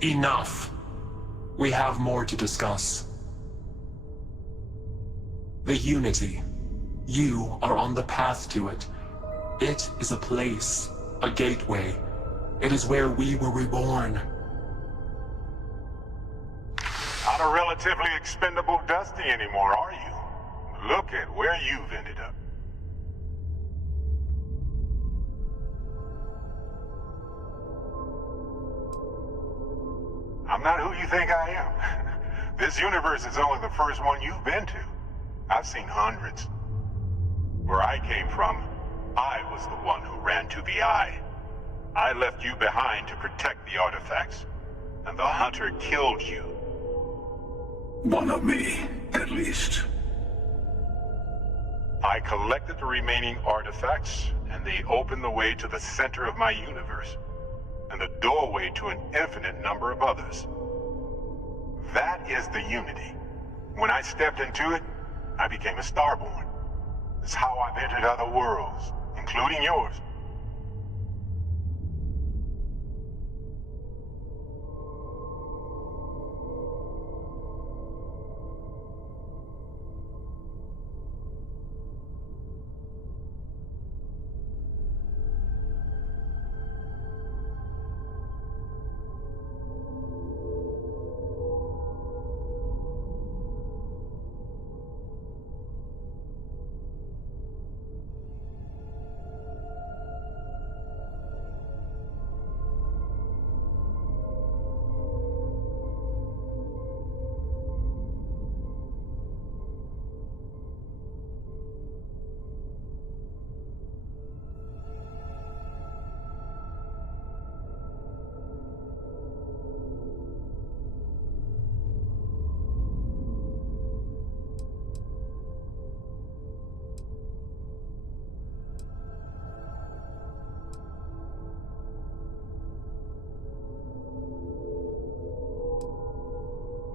Enough. We have more to discuss. The Unity. You are on the path to it. It is a place, a gateway. It is where we were reborn. Not a relatively expendable Dusty anymore, are you? Look at where you've ended up. I'm not who you think I am. This universe is only the first one you've been to. I've seen hundreds. Where I came from, I was the one who ran to the Eye. I left you behind to protect the artifacts, and the Hunter killed you. One of me, at least. I collected the remaining artifacts, and they opened the way to the center of my universe, and the doorway to an infinite number of others. That is the Unity. When I stepped into it, I became a Starborn. It's how I've entered other worlds, including yours.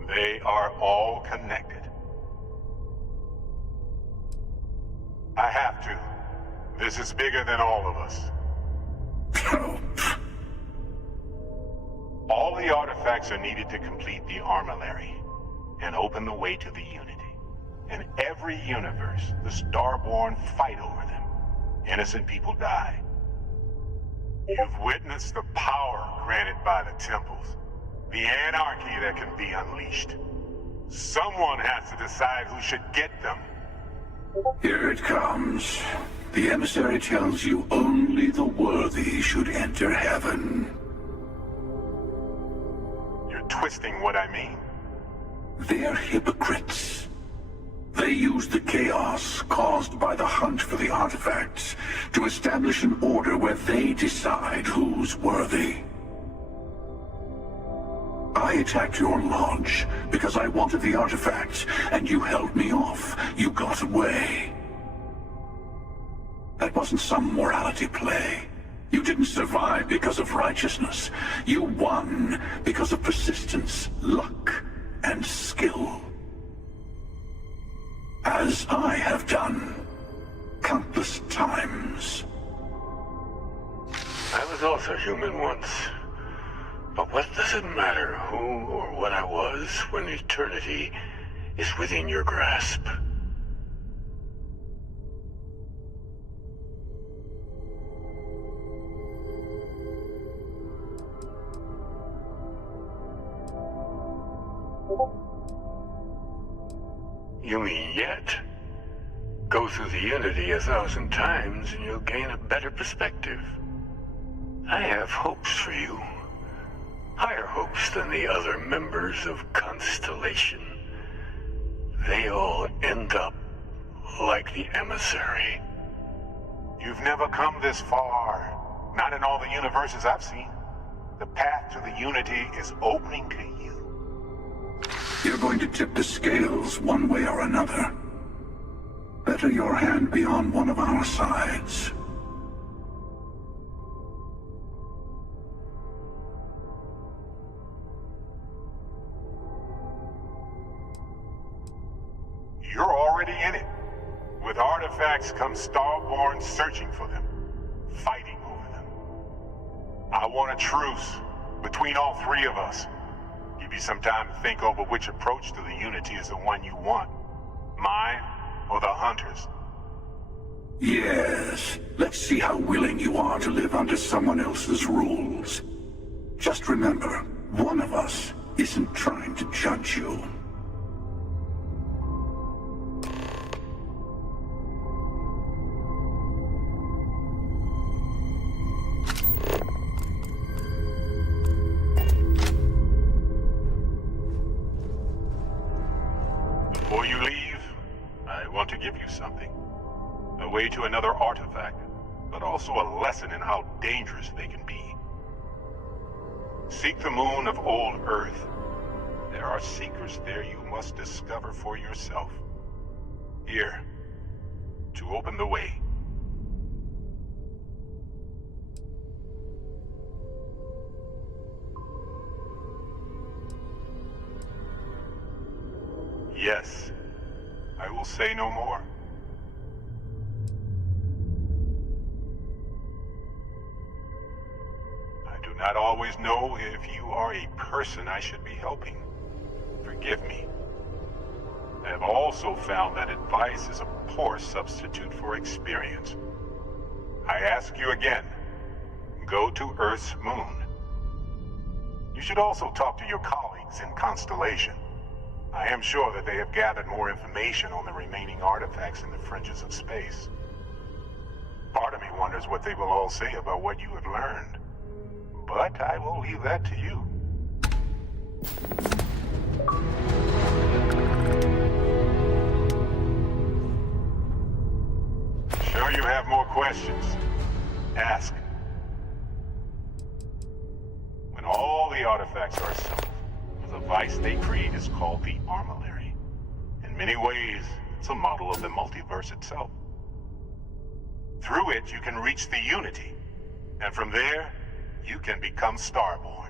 They are all connected. I have to. This is bigger than all of us. All the artifacts are needed to complete the armillary and open the way to the Unity. In every universe, the Starborn fight over them. Innocent people die. You've witnessed the power granted by the temples. The anarchy that can be unleashed. Someone has to decide who should get them. Here it comes. The emissary tells you only the worthy should enter heaven. You're twisting what I mean. They're hypocrites. They use the chaos caused by the hunt for the artifacts to establish an order where they decide who's worthy. I attacked your lodge because I wanted the artifacts, and you held me off. You got away. That wasn't some morality play. You didn't survive because of righteousness. You won because of persistence, luck, and skill. As I have done countless times. I was also human once. But what does it matter who or what I was when eternity is within your grasp? You mean yet? Go through the Unity 1,000 times and you'll gain a better perspective. I have hopes for you. Higher hopes than the other members of Constellation. They all end up like the emissary. You've never come this far. Not in all the universes I've seen. The path to the Unity is opening to you. you're going to tip the scales one way or another, better your hand be on one of our sides. You're already in it. With artifacts comes Starborn searching for them, fighting over them. I want a truce between all three of us. Give you some time to think over which approach to the Unity is the one you want. Mine or the Hunters? Yes. Let's see how willing you are to live under someone else's rules. Just remember, one of us isn't trying to judge you. Before you leave, I want to give you something. A way to another artifact, but also a lesson in how dangerous they can be. Seek the moon of old Earth. There are secrets there you must discover for yourself. Here, to open the way. Yes, I will say no more. I do not always know if you are a person I should be helping. Forgive me. I have also found that advice is a poor substitute for experience. I ask you again, go to Earth's moon. You should also talk to your colleagues in Constellation. I am sure that they have gathered more information on the remaining artifacts in the fringes of space. Part of me wonders what they will all say about what you have learned. But I will leave that to you. Sure you have more questions? Ask. When all the artifacts are assembled, the device they create is called the Armillary. In many ways, it's a model of the multiverse itself. Through it, you can reach the Unity, and from there, you can become Starborn.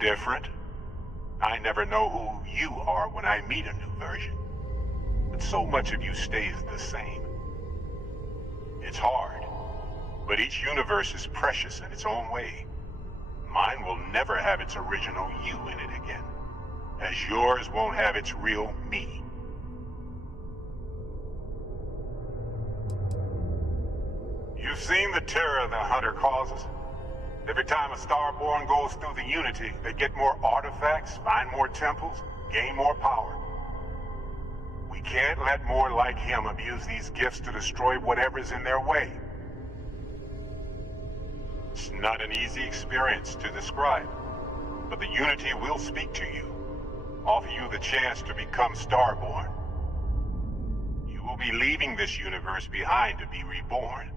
Different? I never know who you are when I meet a new version. But so much of you stays the same. It's hard, but each universe is precious in its own way. Mine will never have its original you in it again, as yours won't have its real me. You've seen the terror the Hunter causes. Every time a Starborn goes through the Unity, they get more artifacts, find more temples, gain more power. We can't let more like him abuse these gifts to destroy whatever's in their way. It's not an easy experience to describe, but the Unity will speak to you, offer you the chance to become Starborn. You will be leaving this universe behind to be reborn.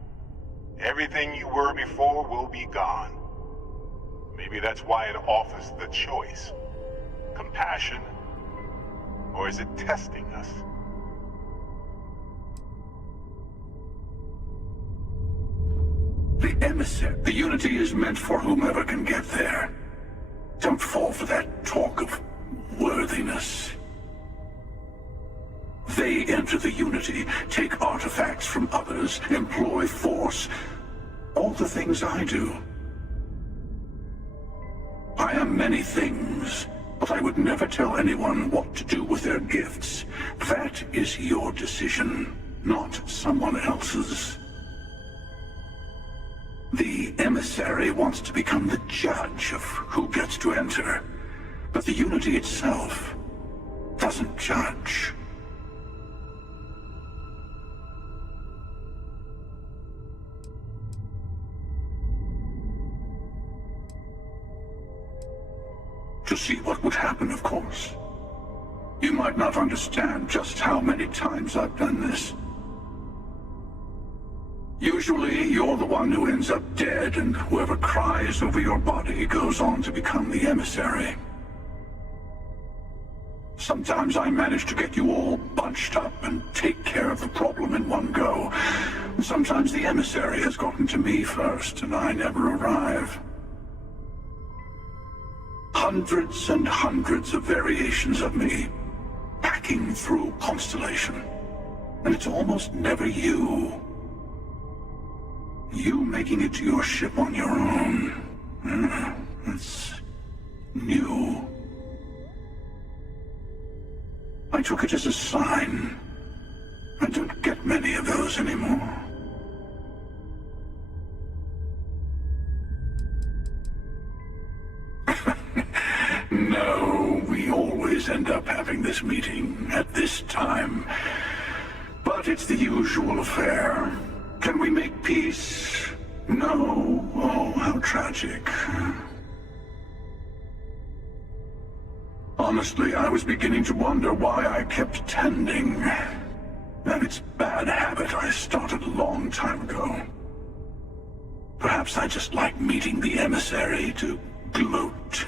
Everything you were before will be gone. Maybe that's why it offers the choice. Compassion? Or is it testing us? The emissary, the Unity is meant for whomever can get there. Don't fall for that talk of worthiness. They enter the Unity, take artifacts from others, employ force. All the things I do. I am many things, but I would never tell anyone what to do with their gifts. That is your decision, not someone else's. The emissary wants to become the judge of who gets to enter, but the Unity itself doesn't judge. To see what would happen, of course. You might not understand just how many times I've done this. Usually, you're the one who ends up dead, and whoever cries over your body goes on to become the emissary. Sometimes I manage to get you all bunched up and take care of the problem in one go. Sometimes the emissary has gotten to me first, and I never arrive. Hundreds and hundreds of variations of me, packing through Constellation. And it's almost never you. You making it to your ship on your own. It's new. I took it as a sign. I don't get many of those anymore. No, we always end up having this meeting at this time. But it's the usual affair. Can we make peace? No. Oh, how tragic. Honestly, I was beginning to wonder why I kept tending. And it's a bad habit I started a long time ago. Perhaps I just like meeting the emissary to gloat.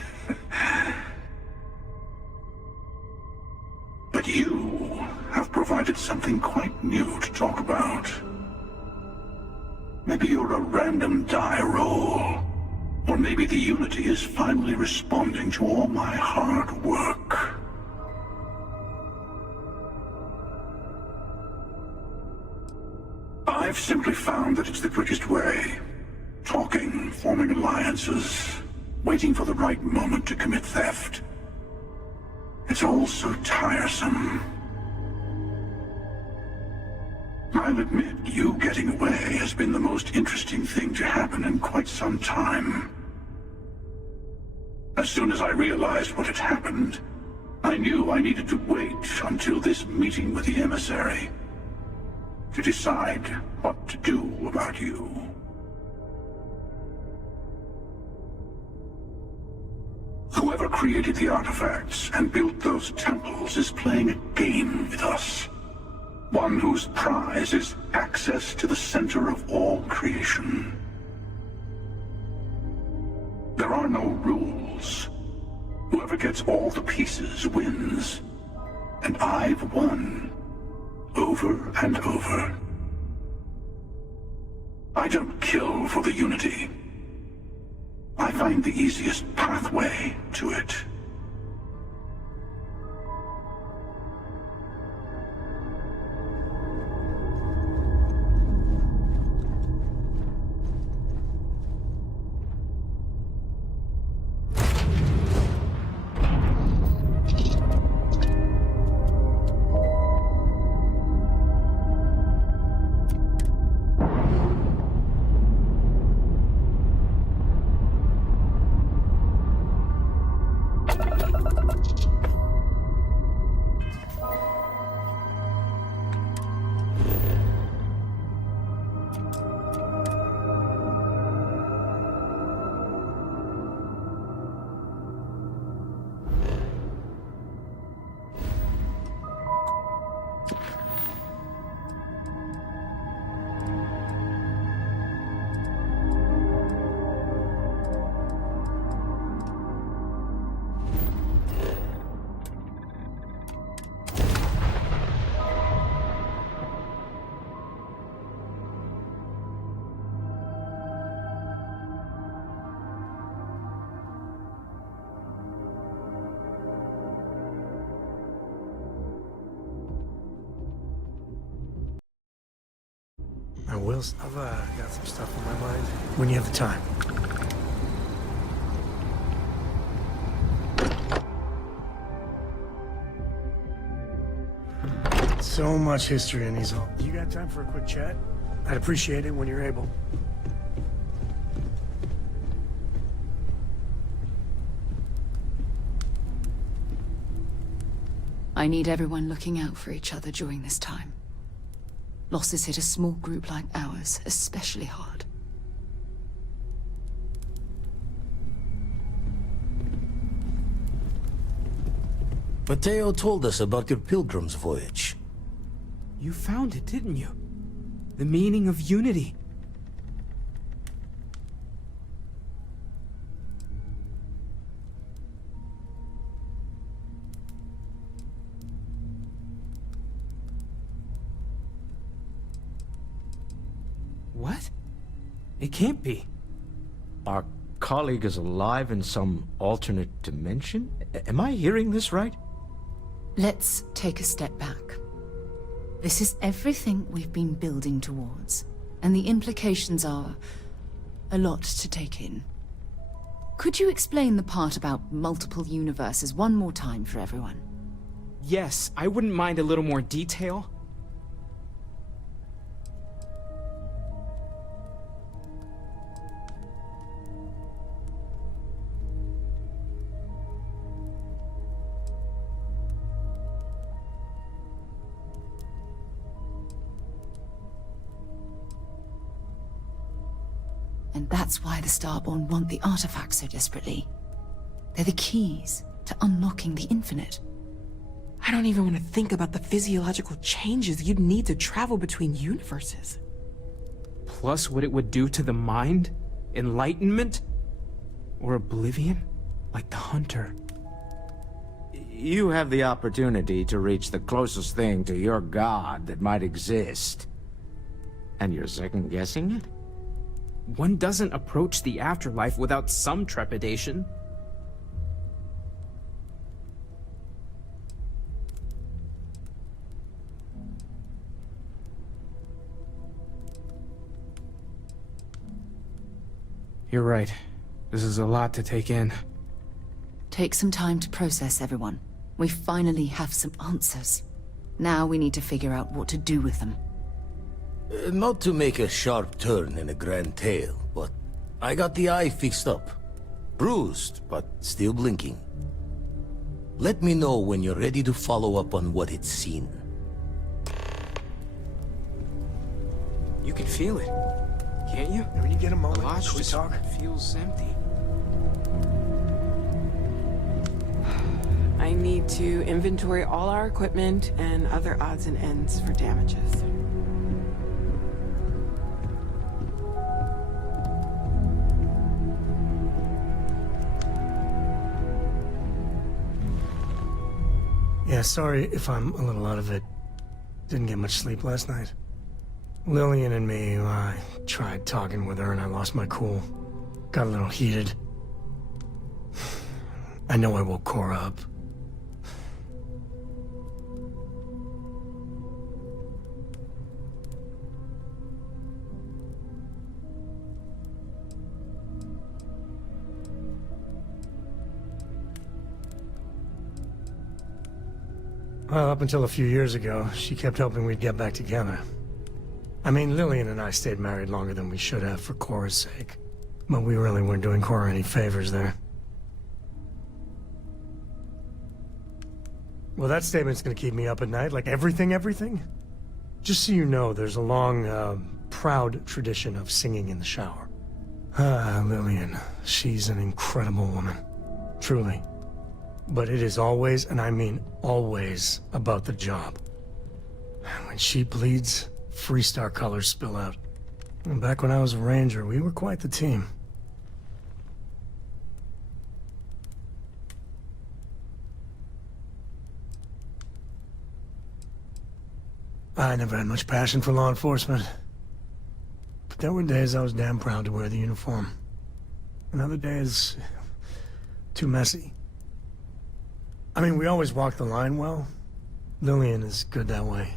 But you have provided something quite new to talk about. Maybe you're a random die roll. Or maybe the Unity is finally responding to all my hard work. I've simply found that it's the quickest way. Talking, forming alliances, waiting for the right moment to commit theft. It's all so tiresome. I'll admit, you getting away has been the most interesting thing to happen in quite some time. As soon as I realized what had happened, I knew I needed to wait until this meeting with the emissary to decide what to do about you. Whoever created the artifacts and built those temples is playing a game with us. One whose prize is access to the center of all creation. There are no rules. Whoever gets all the pieces wins. And I've won. Over and over. I don't kill for the Unity. I find the easiest pathway to it. I've got some stuff on my mind. When you have the time. So much history in these all. You got time for a quick chat? I'd appreciate it when you're able. I need everyone looking out for each other during this time. Losses hit a small group like ours especially hard. Mateo told us about your pilgrim's voyage. You found it, didn't you? The meaning of unity. What? It can't be. Our colleague is alive in some alternate dimension? Am I hearing this right? Let's take a step back. This is everything we've been building towards, and the implications are a lot to take in. Could you explain the part about multiple universes one more time for everyone? Yes, I wouldn't mind a little more detail. And that's why the Starborn want the artifacts so desperately. They're the keys to unlocking the infinite. I don't even want to think about the physiological changes you'd need to travel between universes. Plus what it would do to the mind? Enlightenment? Or oblivion? Like the Hunter. You have the opportunity to reach the closest thing to your god that might exist. And you're second-guessing it? One doesn't approach the afterlife without some trepidation. You're right. This is a lot to take in. Take some time to process, everyone. We finally have some answers. Now we need to figure out what to do with them. Not to make a sharp turn in a grand tale, but I got the eye fixed up. Bruised, but still blinking. Let me know when you're ready to follow up on what it's seen. You can feel it, can't you? When you get a moment, Lodge we just talk. feels empty. I need to inventory all our equipment and other odds and ends for damages. Yeah, sorry if I'm a little out of it. Didn't get much sleep last night. Lillian and me, I tried talking with her and I lost my cool. Got a little heated. I know I woke Cora up. Well, up until a few years ago, she kept hoping we'd get back together. I mean, Lillian and I stayed married longer than we should have for Cora's sake. But we really weren't doing Cora any favors there. Well, that statement's gonna keep me up at night, like everything? Just so you know, there's a long, proud tradition of singing in the shower. Ah, Lillian, she's an incredible woman. Truly. But it is always, and I mean always, about the job. When she bleeds, Freestar colors spill out. And back when I was a ranger, we were quite the team. I never had much passion for law enforcement. But there were days I was damn proud to wear the uniform. And other days, too messy. I mean, we always walk the line well. Lillian is good that way.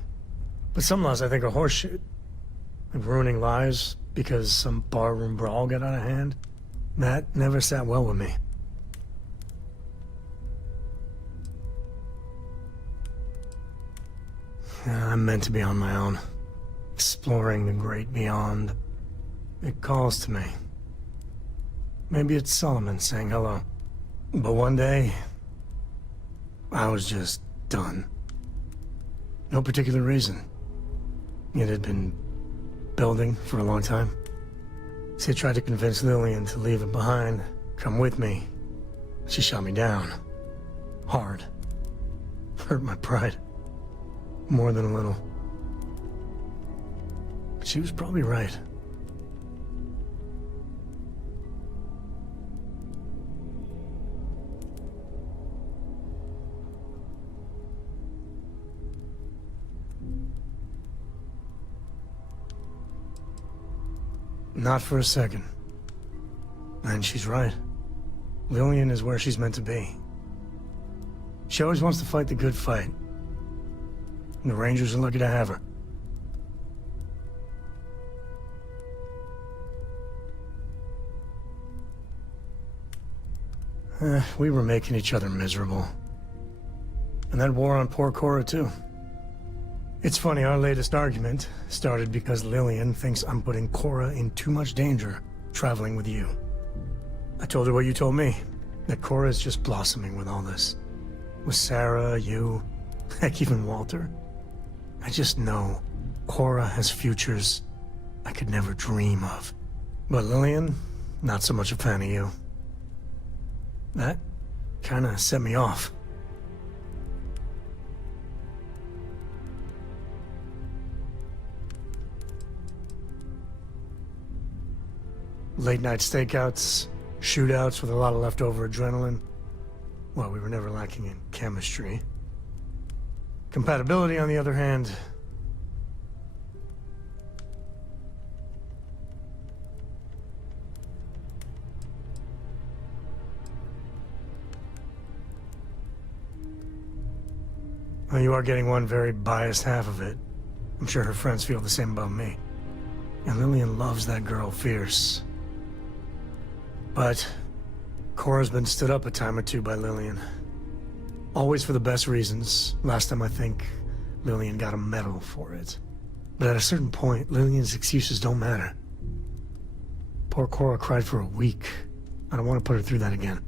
But some laws I think are horseshit. Like ruining lives because some barroom brawl got out of hand. That never sat well with me. I'm meant to be on my own. Exploring the great beyond. It calls to me. Maybe it's Solomon saying hello. But one day, I was just done. No particular reason. It had been building for a long time. See, I tried to convince Lillian to leave it behind, come with me. She shot me down. Hard. Hurt my pride. More than a little. But She was probably right. Not for a second. And she's right. Lillian is where she's meant to be. She always wants to fight the good fight. And the Rangers are lucky to have her. We were making each other miserable. And that wore on poor Cora, too. It's funny, our latest argument started because Lillian thinks I'm putting Cora in too much danger traveling with you. I told her what you told me, that Cora is just blossoming with all this. With Sarah, you, heck, even Walter. I just know Cora has futures I could never dream of. But Lillian, not so much a fan of you. That kinda set me off. Late night stakeouts, shootouts with a lot of leftover adrenaline. Well, we were never lacking in chemistry. Compatibility, on the other hand... Well, you are getting one very biased half of it. I'm sure her friends feel the same about me. And Lillian loves that girl fierce. But Cora's been stood up a time or two by Lillian. Always for the best reasons. Last time I think Lillian got a medal for it. But at a certain point, Lillian's excuses don't matter. Poor Cora cried for a week. I don't want to put her through that again.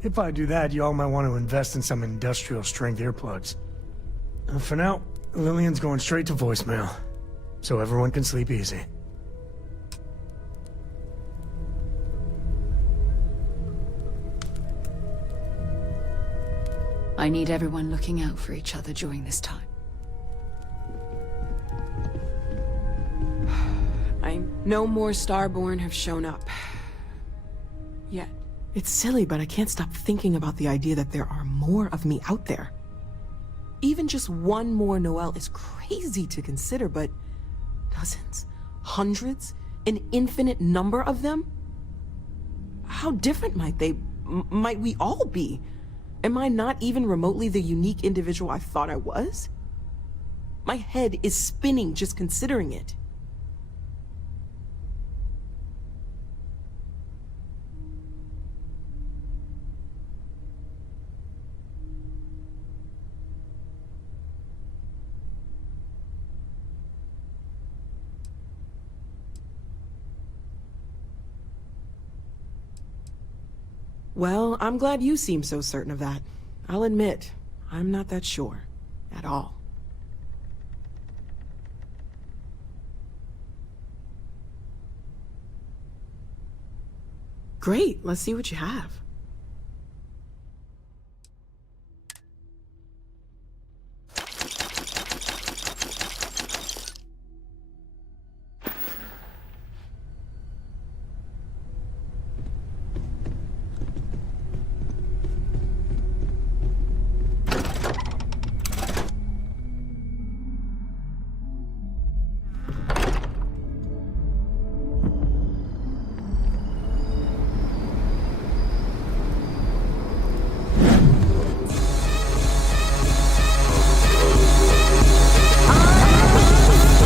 If I do that, you all might want to invest in some industrial-strength earplugs. For now, Lillian's going straight to voicemail, so everyone can sleep easy. I need everyone looking out for each other during this time. No more Starborn have shown up. Yet. It's silly, but I can't stop thinking about the idea that there are more of me out there. Even just one more Noelle is crazy to consider, but dozens, hundreds, an infinite number of them? How different might we all be? Am I not even remotely the unique individual I thought I was? My head is spinning just considering it. Well, I'm glad you seem so certain of that. I'll admit, I'm not that sure. At all. Great, let's see what you have.